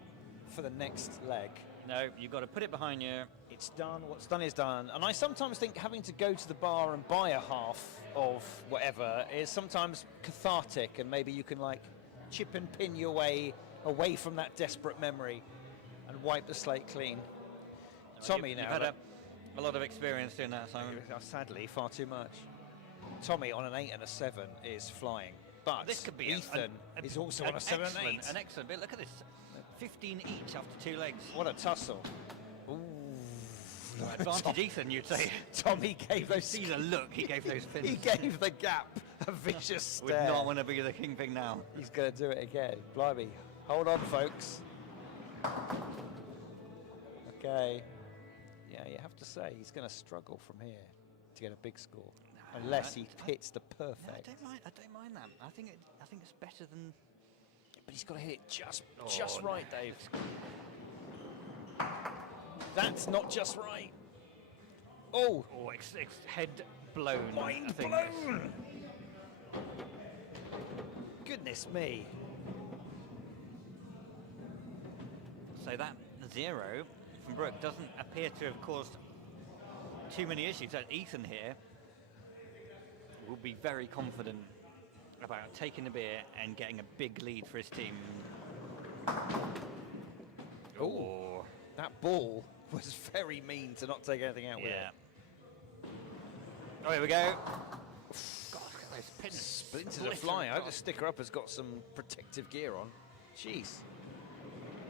for the next leg. No, you've got to put it behind you. It's done. What's done is done. And I sometimes think having to go to the bar and buy a half of whatever is sometimes cathartic, and maybe you can like chip and pin your way away from that desperate memory and wipe the slate clean. Tommy, you've now had a lot of experience doing that, Simon. Sadly, far too much. Tommy on an 8 and a 7 is flying, but This could be Ethan is also on a 7 and 8. An excellent bit. Look at this. 15 each after 2 legs. What a tussle. Ooh. Advantage Ethan, you'd say. Tommy gave those... See the look he gave those pins. He gave the gap a vicious Would stare. not want to be the kingpin now. He's going to do it again. Blimey. Hold on, folks. Okay. Yeah, you have to say he's going to struggle from here to get a big score, unless he hits the perfect. No, I don't mind that. I think it's better than. But he's got to hit it just Oh, right, no. Dave. That's not just right. Oh, Oh, it's head blown. mind I think. blown. Goodness me. So that 0 from Brooke doesn't appear to have caused too many issues. So Ethan here will be very confident about taking the beer and getting a big lead for his team. Oh, that ball was very mean to not take anything out with it. Yeah. Oh, here we go. God, look at those pins. Splinters are flying. I hope the sticker up has got some protective gear on. Jeez.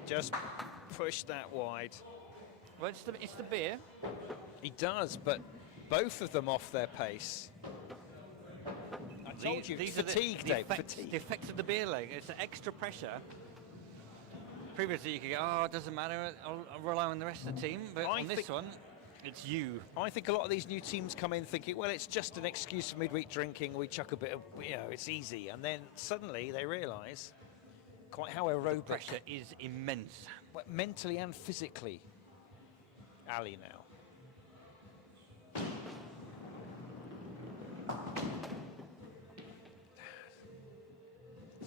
Just push that wide. Well, it's the beer. He does, but both of them off their pace. I told you, These are fatigue, the Dave, effects, fatigue. the effects of the beer leg. It's the extra pressure. Previously, you could go, oh, it doesn't matter, I'll rely on the rest of the team. But I on this one, it's you. I think a lot of these new teams come in thinking, well, it's just an excuse for midweek drinking. We chuck a bit of, it's easy. And then suddenly they realise quite how aerobic, Pressure is immense. well, mentally and physically, Ali now.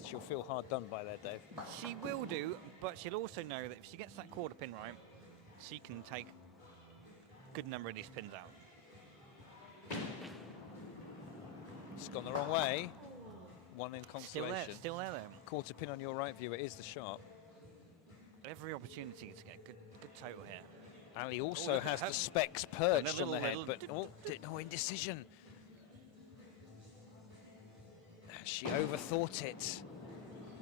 She'll feel hard done by there, Dave. She will do, but she'll also know that if she gets that quarter pin right, she can take a good number of these pins out. It's gone the wrong way. One in consolation. Still there though. Quarter pin on your right, viewer, is the sharp. Every opportunity to get a good total here. Ali also look, has the has- specs perched on the head, little- but no indecision. She overthought it.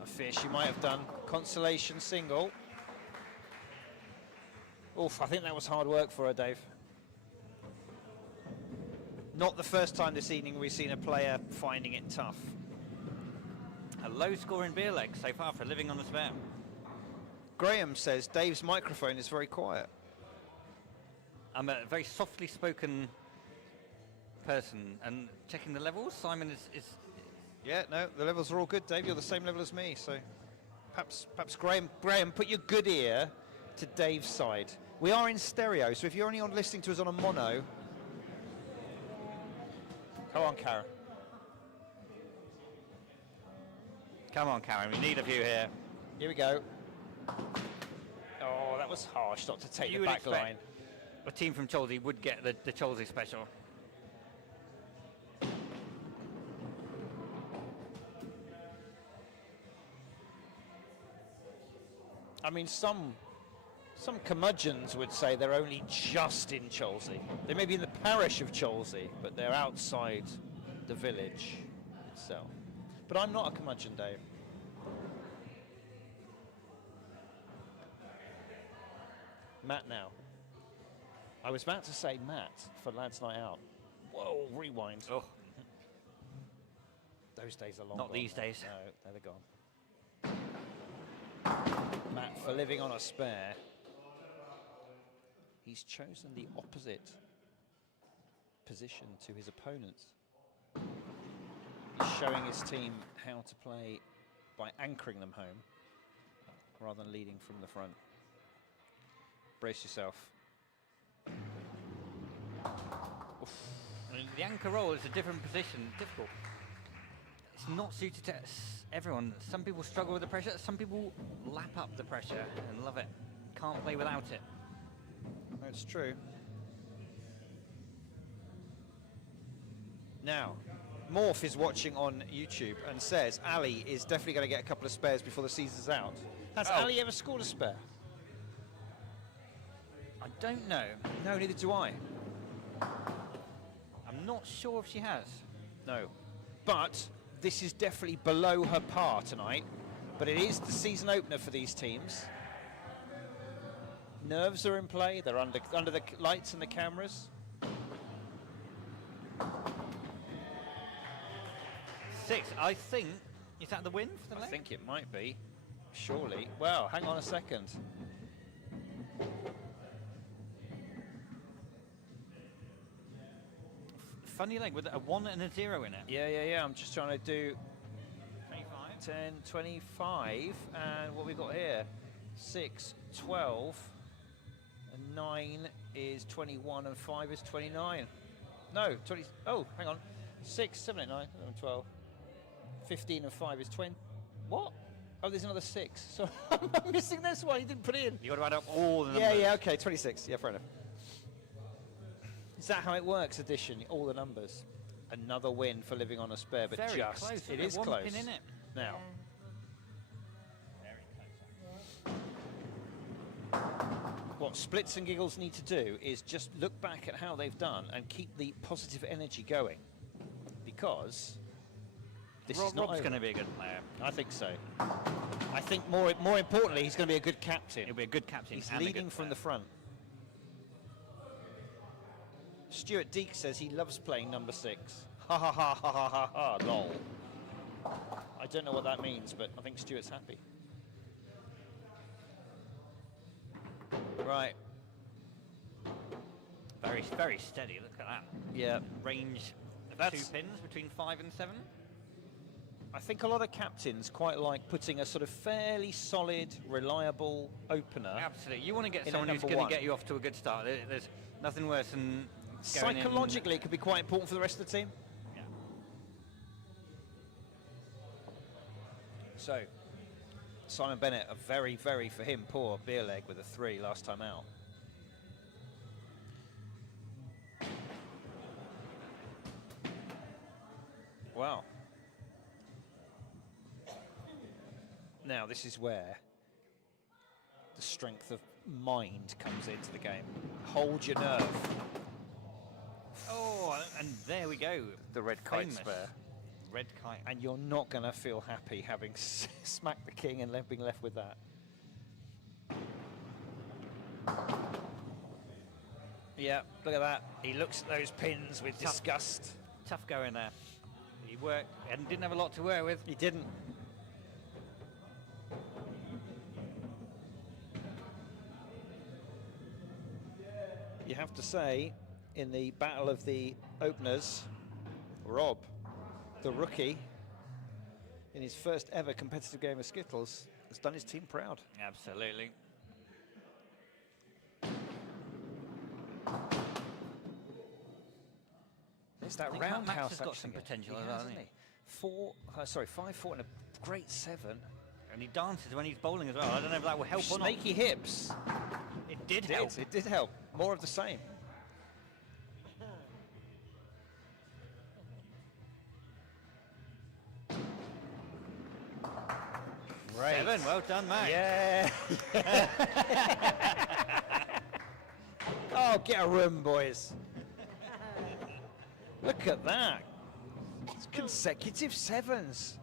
I fear she might have done. Consolation single. Oof, I think that was hard work for her, Dave. Not the first time this evening we've seen a player finding it tough. A low score in beer leg so far for living on the spare. Graham says Dave's microphone is very quiet. I'm a very softly spoken person, and checking the levels, Simon is Yeah, no, the levels are all good, Dave. You're the same level as me, so perhaps Graham, put your good ear to Dave's side. We are in stereo, so if you're only listening to us on a mono, Come on, Karen. Come on, Karen, we need a view here. Here we go. Oh, that was harsh not to take You the would back expect line. a team from Cholsey would get the Cholsey special. I mean, some curmudgeons would say they're only just in Cholsey. They may be in the parish of Cholsey, but they're outside the village itself. But I'm not a curmudgeon, Dave. Matt now. I was about to say Matt for Lads Night Out. Whoa, rewind. Oh, Those days are long Not gone. these days. No, they're gone. Matt, for living on a spare, he's chosen the opposite position to his opponents. He's showing his team how to play by anchoring them home rather than leading from the front. Brace yourself. I mean, the anchor roll is a different position, difficult. It's not suited to everyone. Some people struggle with the pressure, some people lap up the pressure and love it. Can't play without it. that's true. Now, Morph is watching on YouTube and says Ali is definitely going to get a couple of spares before the season's out. Has Ali ever scored a spare? I don't know. No, neither do I. I'm not sure if she has. No. But this is definitely below her par tonight. But it is the season opener for these teams. Nerves are in play. They're under the lights and the cameras. 6, I think. Is that the win for the I leg? think it might be. Surely. Well, hang on a second. Funny leg with a 1 and a 0 in it. Yeah. I'm just trying to do 25. 10, 25, and what we got here? 6, 12, and 9 is 21, and 5 is 29. No, 20. Oh, hang on. 6, 7, 8, 9, 11, 12. 15 and 5 is 20. What? Oh, there's another 6. So I'm missing this one. You didn't put it in. You got to add up all the numbers. Yeah. Okay, 26. Yeah, fair enough. Is that how it works? Addition, all the numbers. Another win for living on a spare, but Very just close. it is One close. pin in it. Now, what Splitz and Giggles need to do is just look back at how they've done and keep the positive energy going, because this is not Rob's over. going to be a good player. I think so. I think more importantly, he's going to be a good captain. He'll be a good captain. He's and a leading good from the player. front. Stuart Deek says he loves playing number 6. Ha ha ha ha ha ha ha, lol. I don't know what that means, but I think Stuart's happy. Right. Very, very steady. Look at that. Yeah. Range of That's- 2 pins between 5 and 7. I think a lot of captains quite like putting a sort of fairly solid, reliable opener. Absolutely. You want to get In at someone who's number going 1. to get you off to a good start. There's nothing worse than going in- Psychologically, it could be quite important for the rest of the team. Yeah. So, Simon Bennett, a very, very, for him, poor beer leg with a 3 last time out. Wow. Now, this is where the strength of mind comes into the game. Hold your nerve. Oh, and there we go. The red kite Famous spare. Red kite. And you're not going to feel happy having smacked the king and being left with that. Yeah, look at that. He looks at those pins with Tough. disgust. Tough going there. He worked and didn't have a lot to work with. He didn't. You have to say, in the battle of the openers, Rob, the rookie, in his first ever competitive game of Skittles, has done his team proud. Absolutely. There's that I think Max roundhouse has got action some again. potential He as well, has, hasn't he? 5-4 and a great 7. And he dances when he's bowling as well. I don't know if that will help or not. Snaky hips. It did help. It did help. More of the same. Great. 7, well done, Max. Yeah. Oh, get a room, boys. Look at that. It's consecutive 7s.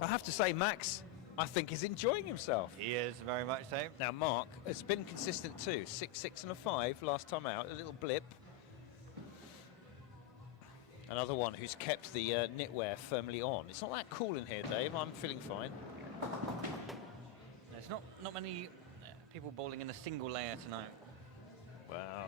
I have to say, Max, I think is enjoying himself. He is very much so. Now, Mark has been consistent too. 6, 6 and a 5 last time out. A little blip. Another one who's kept the knitwear firmly on. It's not that cool in here, Dave. I'm feeling fine. There's not many people bowling in a single layer tonight. Wow.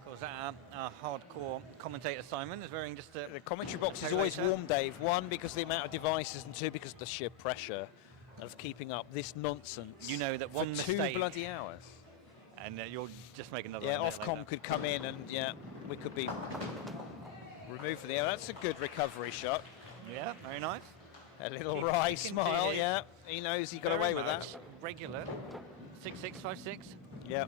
Of course, our hardcore commentator Simon is wearing just a... The commentary box is Okay, always later. warm, Dave. 1, because of the amount of devices, and 2, because of the sheer pressure of keeping up this nonsense. You know that for one 2 mistake- bloody hours. And you'll just make another Yeah, one there Ofcom later. could come in and, yeah, we could be removed from the air. That's a good recovery shot. Yeah, very nice. A little He wry can smile, do it. yeah. He knows he got Very away with that. much Regular. 6-6, 5-6. Yeah.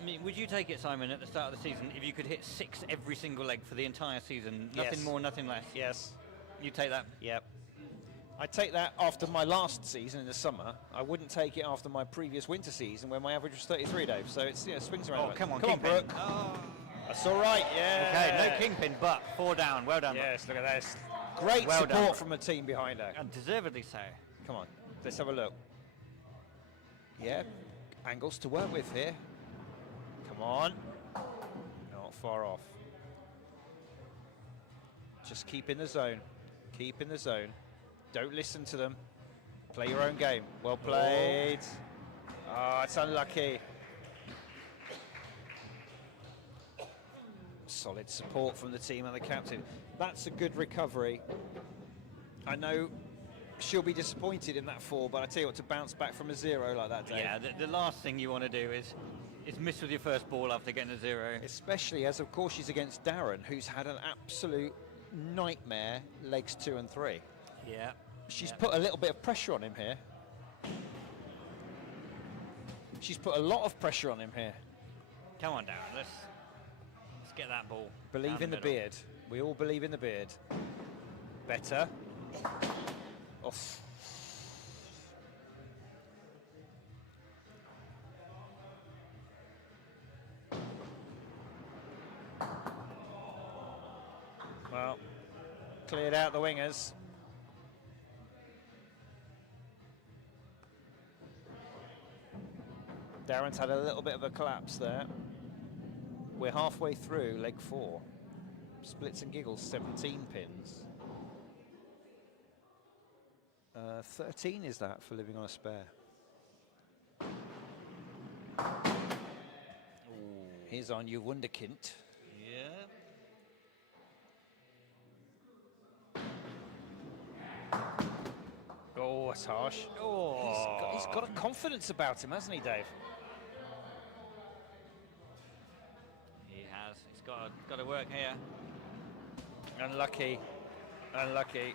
I mean, would you take it, Simon, at the start of the season, if you could hit 6 every single leg for the entire season? Nothing Yes. more, nothing less. Yes. You take that? Yep. I take that after my last season in the summer. I wouldn't take it after my previous winter season, where my average was 33, Dave. So it's swings around. Oh, a bit. come on, come on, keep it. Brooke. Oh. That's all right, yeah. Okay, no kingpin, but 4 down. Well done. Yes, look at this. Great Well support done. from the team behind her. And deservedly so. Come on, let's have a look. Yeah, angles to work with here. Come on. Not far off. Just keep in the zone. Keep in the zone. Don't listen to them. Play your own game. Well played. Oh, it's unlucky. Solid support from the team and the captain. That's a good recovery. I know she'll be disappointed in that 4, but I tell you what, to bounce back from a 0 like that, Dave. Yeah, the last thing you want to do is miss with your first ball after getting a 0. Especially as, of course, she's against Darren, who's had an absolute nightmare legs 2 and 3. Yeah. She's put a little bit of pressure on him here. She's put a lot of pressure on him here. Come on, Darren. Let's get that ball. Believe down in the middle. beard. We all believe in the beard. Better. Oh. Well, cleared out the wingers. Darren's had a little bit of a collapse there. We're halfway through leg 4. Splitz and Giggles, 17 pins. 13 is that for living on a spare. Here's our new wunderkind. Yeah. Oh, that's harsh. Oh. He's got a confidence about him, hasn't he, Dave? He has. He's got to work here. Unlucky. Unlucky.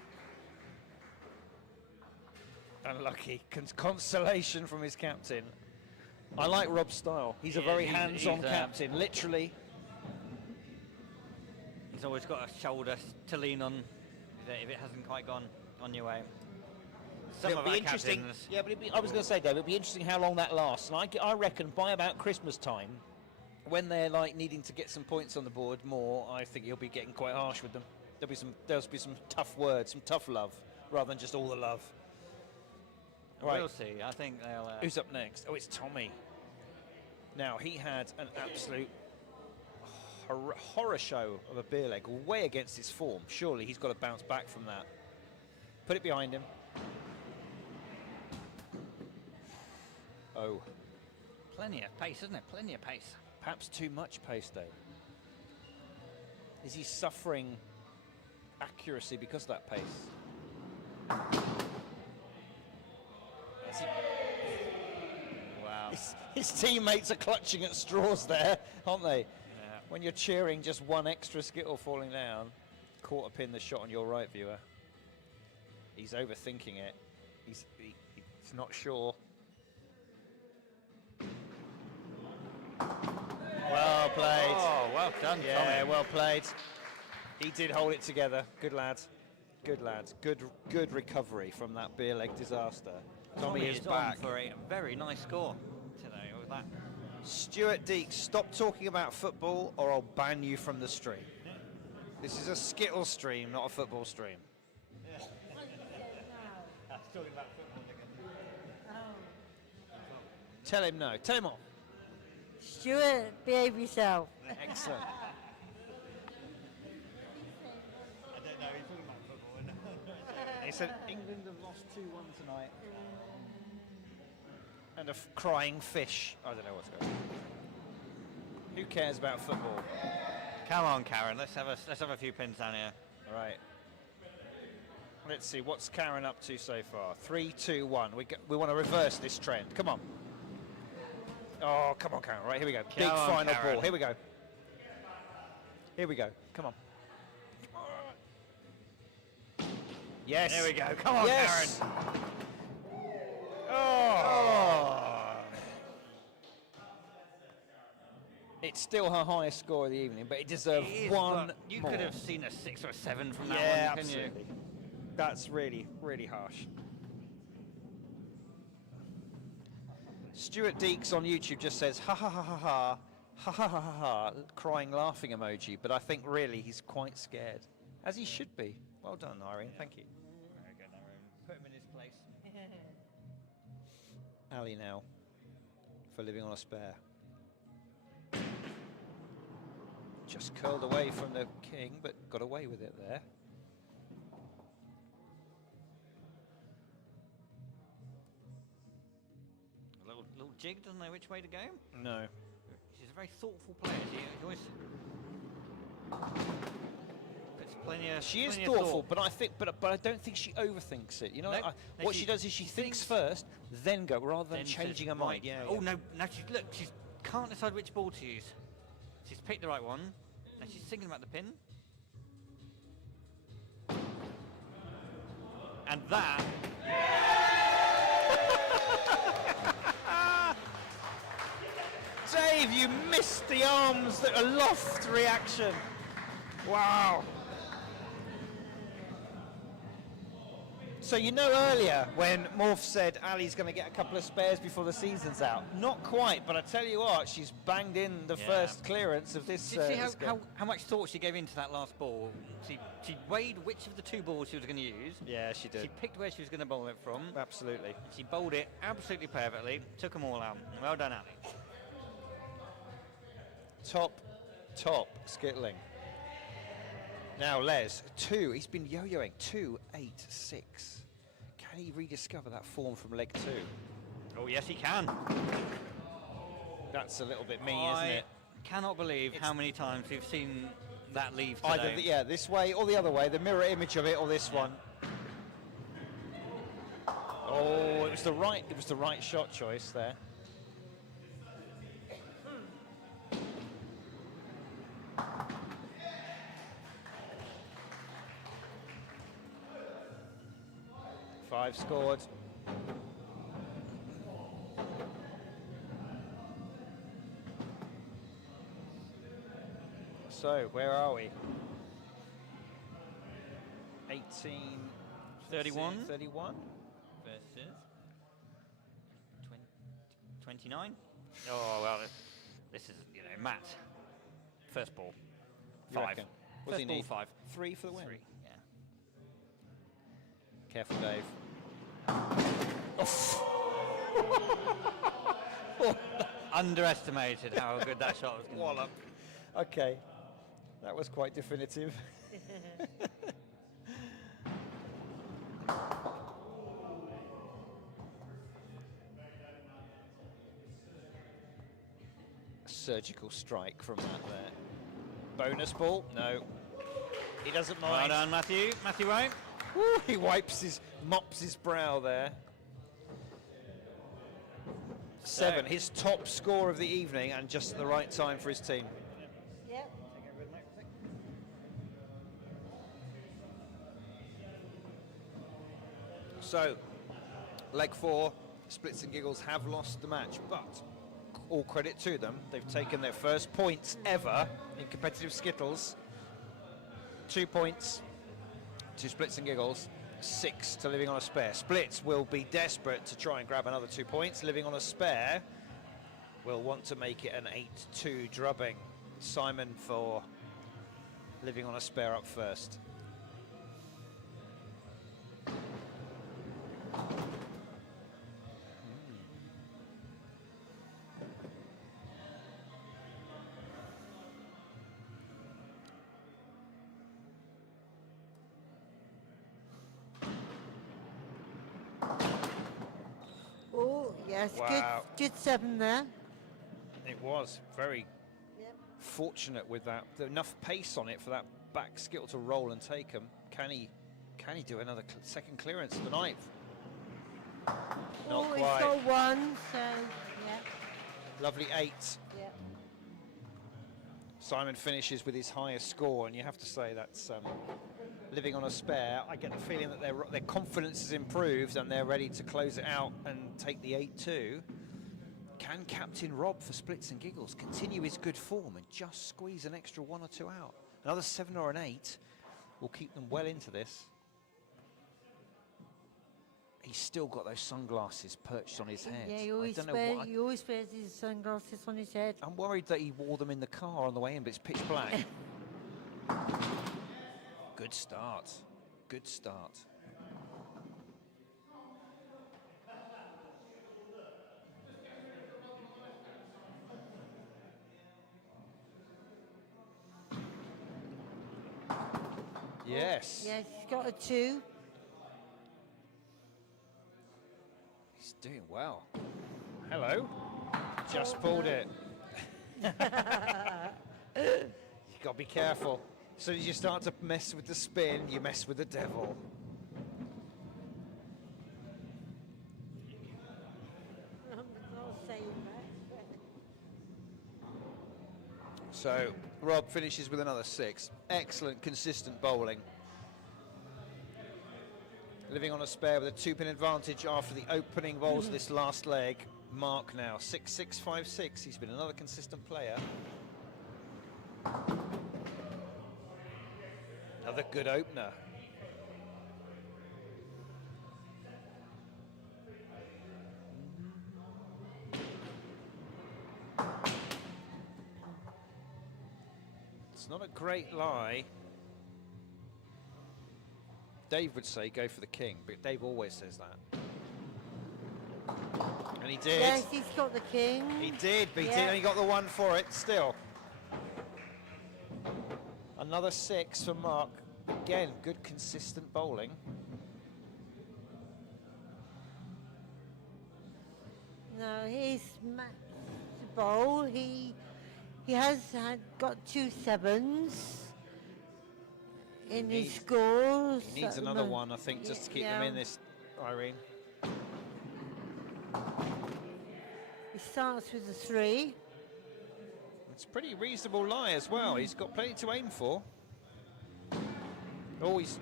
Unlucky. Consolation from his captain. I like Rob's style. He's a very hands-on captain, literally. He's always got a shoulder to lean on if it hasn't quite gone on your way. Some It'll of be our interesting. captains. Yeah, but I was going to say, Dave, it'll be interesting how long that lasts. And I reckon by about Christmas time, when they're like needing to get some points on the board more, I think he'll be getting quite harsh with them. There'll be some tough words, some tough love, rather than just all the love. Right. We'll see. I think they'll. Who's up next? Oh, it's Tommy. Now, he had an absolute horror show of a beer leg, way against his form. Surely he's got to bounce back from that. Put it behind him. Oh. Plenty of pace, isn't it? Plenty of pace. Perhaps too much pace, Dave. Is he suffering accuracy because of that pace? Wow. His teammates are clutching at straws there, aren't they? Yeah. When you're cheering just one extra skittle falling down, quarter pin the shot on your right, viewer. He's overthinking it. He's not sure. Well played. Oh, well done, Yeah, Tommy. well played. He did hold it together. Good lad. Good lad. Good recovery from that beer leg disaster. Tommy is back. on for a very nice score today with that. Stuart Deeks, stop talking about football or I'll ban you from the stream. This is a Skittle stream, not a football stream. Tell him no. Tell him off. Stuart, behave yourself. Excellent. I don't know, he's talking about football. He said England have lost 2-1 tonight. And a crying fish. I don't know what's going on. Who cares about football? Come on, Karen. Let's have a few pins down here. All right. Let's see, what's Karen up to so far? 3, 2, 1. We want to reverse this trend. Come on. Oh, come on, Karen. Right, here we go. Big on, final Karen. ball. Here we go. Here we go. Come on. Yes. There we go. Come on, Yes. Karen. Oh. It's still her highest score of the evening, but it deserved It is, one but you more. could have seen a 6 or a 7 from that Yeah, one, couldn't you? absolutely. That's really, really harsh. Stuart Deeks on YouTube just says, ha ha ha ha ha, ha ha ha ha ha, crying, laughing emoji, but I think really he's quite scared, as he should be. Well done, Irene, thank you. Very good, Aaron. Put him in his place. Ali now, for living on a spare. Just curled away from the king, but got away with it there. A little jig, doesn't know which way to go. No. She's a very thoughtful player. She always puts plenty of. She is plenty of thoughtful, thought. but I think, but I don't think she overthinks it. You know, Nope. No, what she- she does is she she thinks thinks- first, then go, rather than Then changing says, her mind. right. Yeah. Oh yeah. no! Now she can't decide which ball to use. She's picked the right one. Now she's thinking about the pin. And that. Dave, you missed the arms that aloft reaction. Wow. So you know earlier when Morph said Ali's going to get a couple of spares before the season's out. Not quite, but I tell you what, she's banged in the Yeah. first clearance of this. Did you see this game. how much thought she gave into that last ball? She weighed which of the two balls she was going to use. Yeah, she did. She picked where she was going to bowl it from. Absolutely. She bowled it absolutely perfectly. Took them all out. Well done, Ali. Top skittling. Now Les, he's been yo-yoing, 2, 8, 6. Can he rediscover that form from leg 2? Oh yes, he can. That's a little bit mean, I isn't it? cannot believe how many times we've seen that leave today. Either this way or the other way, the mirror image of it or this one. Oh, it was the right shot choice there. Five scored. So, where are we? 18... 31 31? versus 29. Oh well, this is Matt. First ball, You 5. reckon? What does First he ball, need? 5. 3 for the win. 3. Yeah. Careful, Dave. Underestimated how good that shot was going to Wallop. Okay, that was quite definitive. Surgical strike from that there. Bonus ball? No. He doesn't Well mind. done, Matthew. Matthew White. Woo, he mops his brow there. 7, his top score of the evening, and just at the right time for his team. Yep. So, leg 4, Splitz and Giggles have lost the match, but all credit to them. They've taken their first points ever in competitive Skittles. 2 points to Splitz and Giggles, 6 to Living on a Spare. Splitz will be desperate to try and grab another 2 points. Living on a Spare will want to make it an 8-2 drubbing. Simon for Living on a Spare up first. Oh, yes, Wow. good 7 there. It was very Yep. fortunate with that. Enough pace on it for that back skittle to roll and take him. Can he do another second clearance of the ninth? Not Oh, he's quite. got 1, so, yeah. Lovely 8. Yep. Simon finishes with his highest score, and you have to say that's Living on a Spare. I get the feeling that their confidence has improved and they're ready to close it out and take the 8-2. Can Captain Rob for Splitz and Giggles continue his good form and just squeeze an extra 1 or 2 out? Another 7 or an 8 will keep them well into this. he's still got those sunglasses perched on his head. Yeah, I don't know what. he always wears his sunglasses on his head. I'm worried that he wore them in the car on the way in, but it's pitch black. Good start. Good start. Yes. Yes, he's got a 2. He's doing well. Hello. Just pulled it. You've got to be careful. As soon as you start to mess with the spin, you mess with the devil. I'm not saying that. So Rob finishes with another 6. Excellent, consistent bowling. Living on a spare with a 2-pin advantage after the opening bowls of this last leg. Mark now 6-6-5-6. He's been another consistent player. Another good opener. It's not a great lie. Dave would say go for the king, but Dave always says that. And he did. Yes, he's got the king. He did, but he Yeah. only got the 1 for it still. Another 6 for Mark. Again, good consistent bowling. No, he's matched the bowl. He has got 2 7s in his scores. He needs at the another moment. one, I think, just to keep Yeah. them in this, Irene. He starts with a 3. It's a pretty reasonable lie as well. He's got plenty to aim for. Oh, he's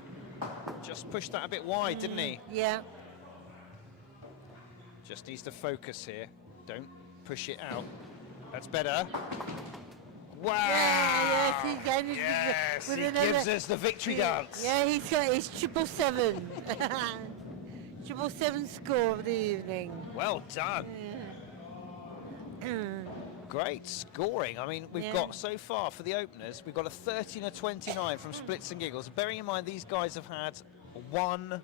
just pushed that a bit wide, didn't he? Yeah. Just needs to focus here. Don't push it out. That's better. Wow! Yes, he's ended Yes, with he another. gives us the victory dance. Yeah, he's got his 777. 777 score of the evening. Well done. Mm. Great scoring. I mean, we've Yeah. got so far for the openers, we've got a 13 and a 29 from Splitz and Giggles. Bearing in mind these guys have had 1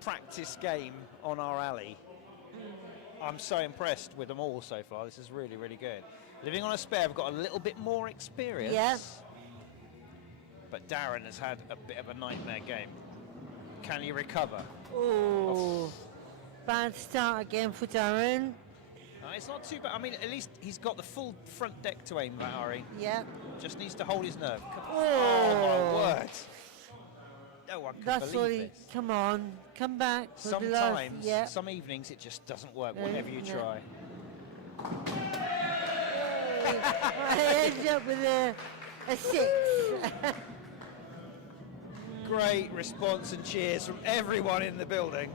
practice game on our alley. I'm so impressed with them all so far. This is really, really good. Living on a spare, we've got a little bit more experience. Yeah. But Darren has had a bit of a nightmare game. Can he recover? Oh, bad start again for Darren. It's not too bad. I mean, at least he's got the full front deck to aim at, Ari. Yeah. Just needs to hold his nerve. Oh, Oh, my word. No one can That's all believe he. this. Come on, come back. for the last- Sometimes, yeah. some evenings, it just doesn't work, No, whatever you no. try. I ended up with a 6. Great response and cheers from everyone in the building.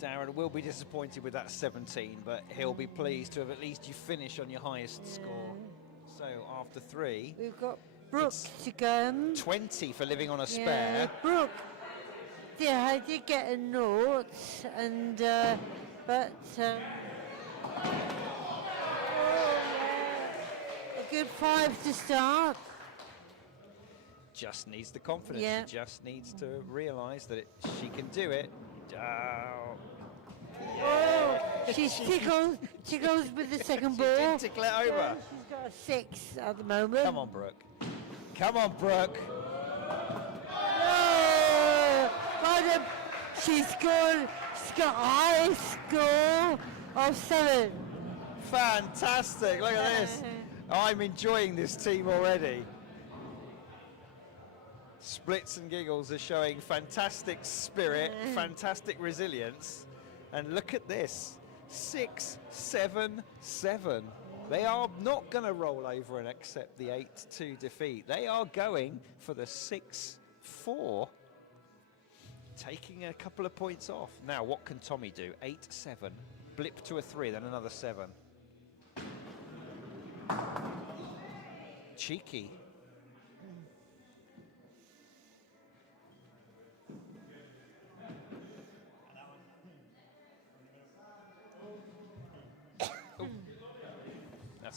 Darren will be disappointed with that 17, but he'll be pleased to have at least you finish on your highest score. So after 3, We've got Brooke It's to go. 20 for living on a Yeah, spare. Brooke. Yeah, I did get a 0, and but oh, yeah. A good 5 to start. Just needs the confidence. Yeah. She just needs to realise that she can do it. Oh. Oh, she tickles with the second She ball. did tickle it over. Yeah, she's got a 6 at the moment. Come on, Brooke. Come on, Brooke. Oh, got a, she's got a high score of 7. Fantastic. Look at this. I'm enjoying this team already. Splitz and Giggles are showing fantastic spirit, fantastic resilience. And look at this. 6-7-7. They are not going to roll over and accept the 8-2 defeat. They are going for the 6-4, taking a couple of points off. Now, what can Tommy do? 8-7, blip to a 3, then another 7. Cheeky.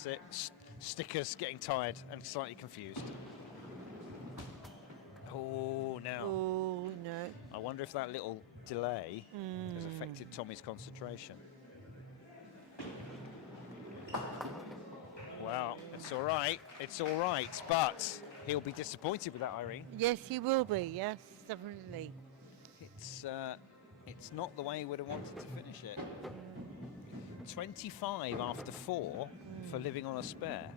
it. Sticker's getting tired and slightly confused. Oh, now. Oh, no. I wonder if that little delay has affected Tommy's concentration. Well, it's all right. It's all right, but he'll be disappointed with that, Irene. Yes, he will be. Yes, definitely. It's not the way he would have wanted to finish it. 25 after 4 for living on a spare.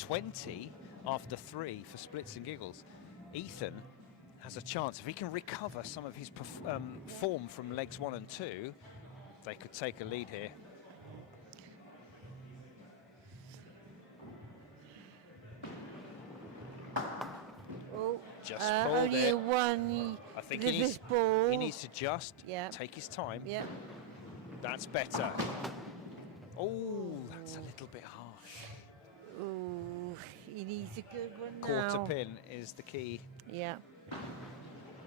20 after 3 for Splitz and Giggles. Ethan has a chance. If he can recover some of his form from legs 1 and 2, they could take a lead here. Oh, Just pulled only it. a one. I think ball. he needs to just Yeah. take his time. Yeah. That's better. Oh, that's a little bit harsh. Oh, he needs a good one Quarter now. pin is the key. Yeah.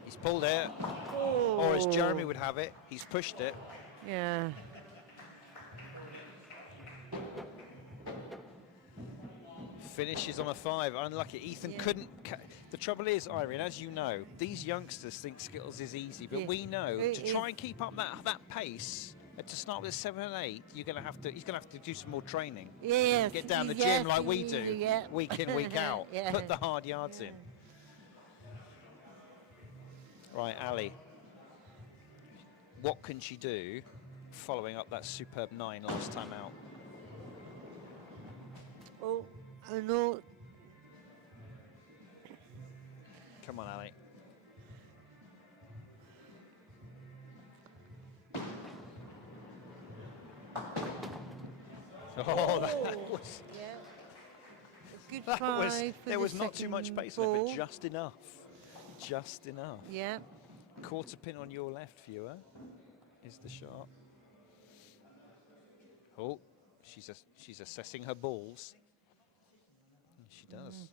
He's pulled it, or as Jeremy would have it, he's pushed it. Yeah. Finishes on a 5. Unlucky. Ethan couldn't. The trouble is, Irene, as you know, these youngsters think Skittles is easy, but Yeah. we know It to is. try and keep up that pace. To start with 7 and 8, you're going to have to. He's going to have to do some more training. Yes. Get down the yes, gym like we do, yeah. week in, week out. Yeah. Put the hard yards in. Right, Ali. What can she do following up that superb 9 last time out? Oh, I know. Come on, Ali. Oh, that was. Yeah. A good That was. 5 for There the was not too much second pace on it, ball. but just enough. Just enough. Yeah. Quarter pin on your left, viewer, is the shot. Oh, she's assessing her balls. She does.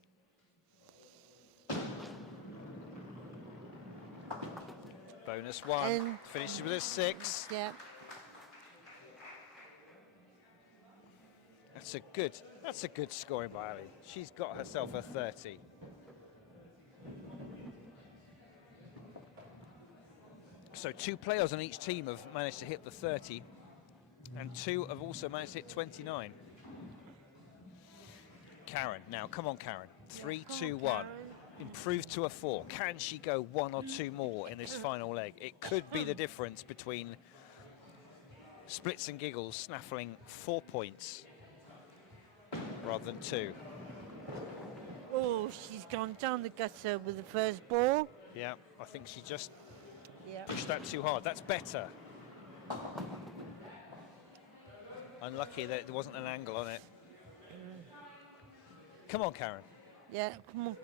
Bonus 1. And- Finishes with a 6. Yeah. That's a good scoring by Ali. She's got herself a 30. So 2 players on each team have managed to hit the 30, and 2 have also managed to hit 29. Karen, now come on, Karen. 3, 2, 1. Improved to a 4. Can she go 1 or 2 more in this final leg? It could be the difference between Splitz and Giggles snaffling 4 points rather than 2. Oh, she's gone down the gutter with the first ball. Yeah, I think she just Yeah. pushed that too hard. That's better. Unlucky that there wasn't an angle on it. Come on, Karen. Yeah, come on.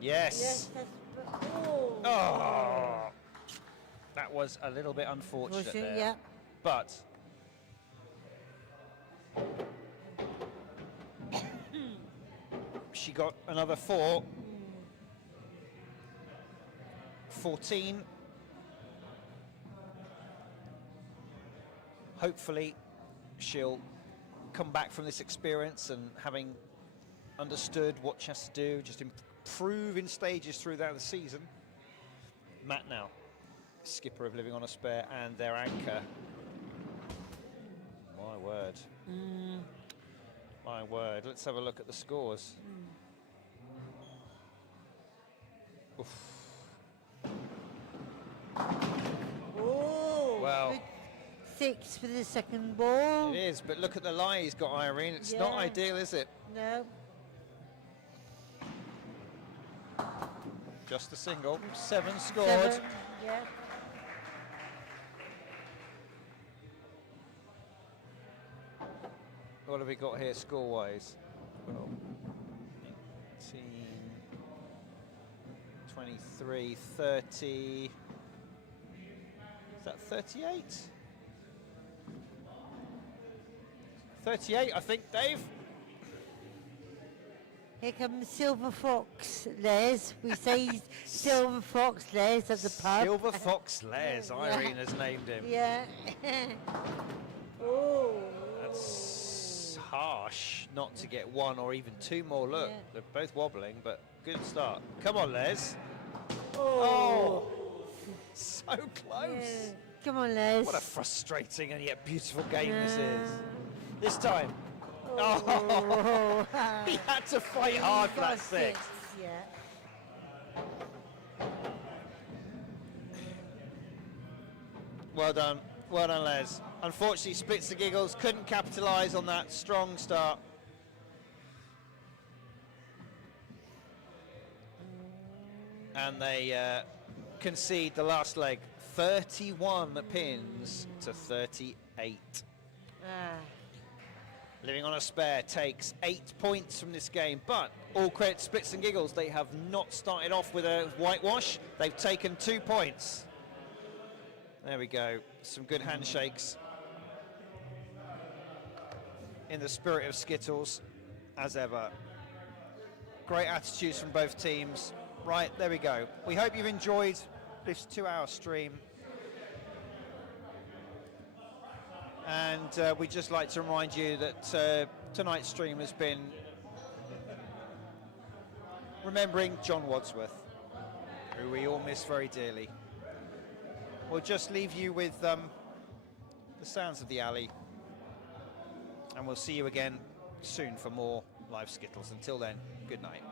Yes. Yes, that's. Oh. Oh, that was a little bit unfortunate Was it? there. Yeah. But she got another 4. 14. Hopefully she'll come back from this experience and having understood what she has to do, just improve in stages throughout the season. Matt now, skipper of Living on a Spare and their anchor. My word. My word. Let's have a look at the scores. Oof. Oh. Well. Good 6 for the second ball. It is, but look at the lie he's got, Irene. It's not Yeah. ideal, is it? No. Just a single. 7 scored. 7. Yeah. What have we got here score-wise? Well, 18, 23, 30. Is that 38? 38, I think, Dave. Here comes Silver Fox Les. We say Silver Fox Les at the pub. Silver Fox Les, Yeah. Irene has named him. Yeah. Oh. That's hard. gosh, not to get one or even two more. Look, Yeah. they're both wobbling, but good start. Come on, Les. Oh. So close. Yeah. Come on, Les. What a frustrating and yet beautiful game this Yeah. is. This time. Oh. He had to fight hard for that Got six. Yeah. Well done, Les. Unfortunately, Splitz the Giggles couldn't capitalise on that strong start. And they concede the last leg, 31 pins to 38. Ah. Living on a Spare takes 8 points from this game, but all credit to Splitz and Giggles, they have not started off with a whitewash. They've taken 2 points. There we go, some good handshakes. In the spirit of Skittles, as ever. Great attitudes from both teams. Right, there we go. We hope you've enjoyed this 2-hour stream. And we'd just like to remind you that tonight's stream has been remembering John Wadsworth, who we all miss very dearly. We'll just leave you with the sounds of the alley, and we'll see you again soon for more live Skittles. Until then, good night.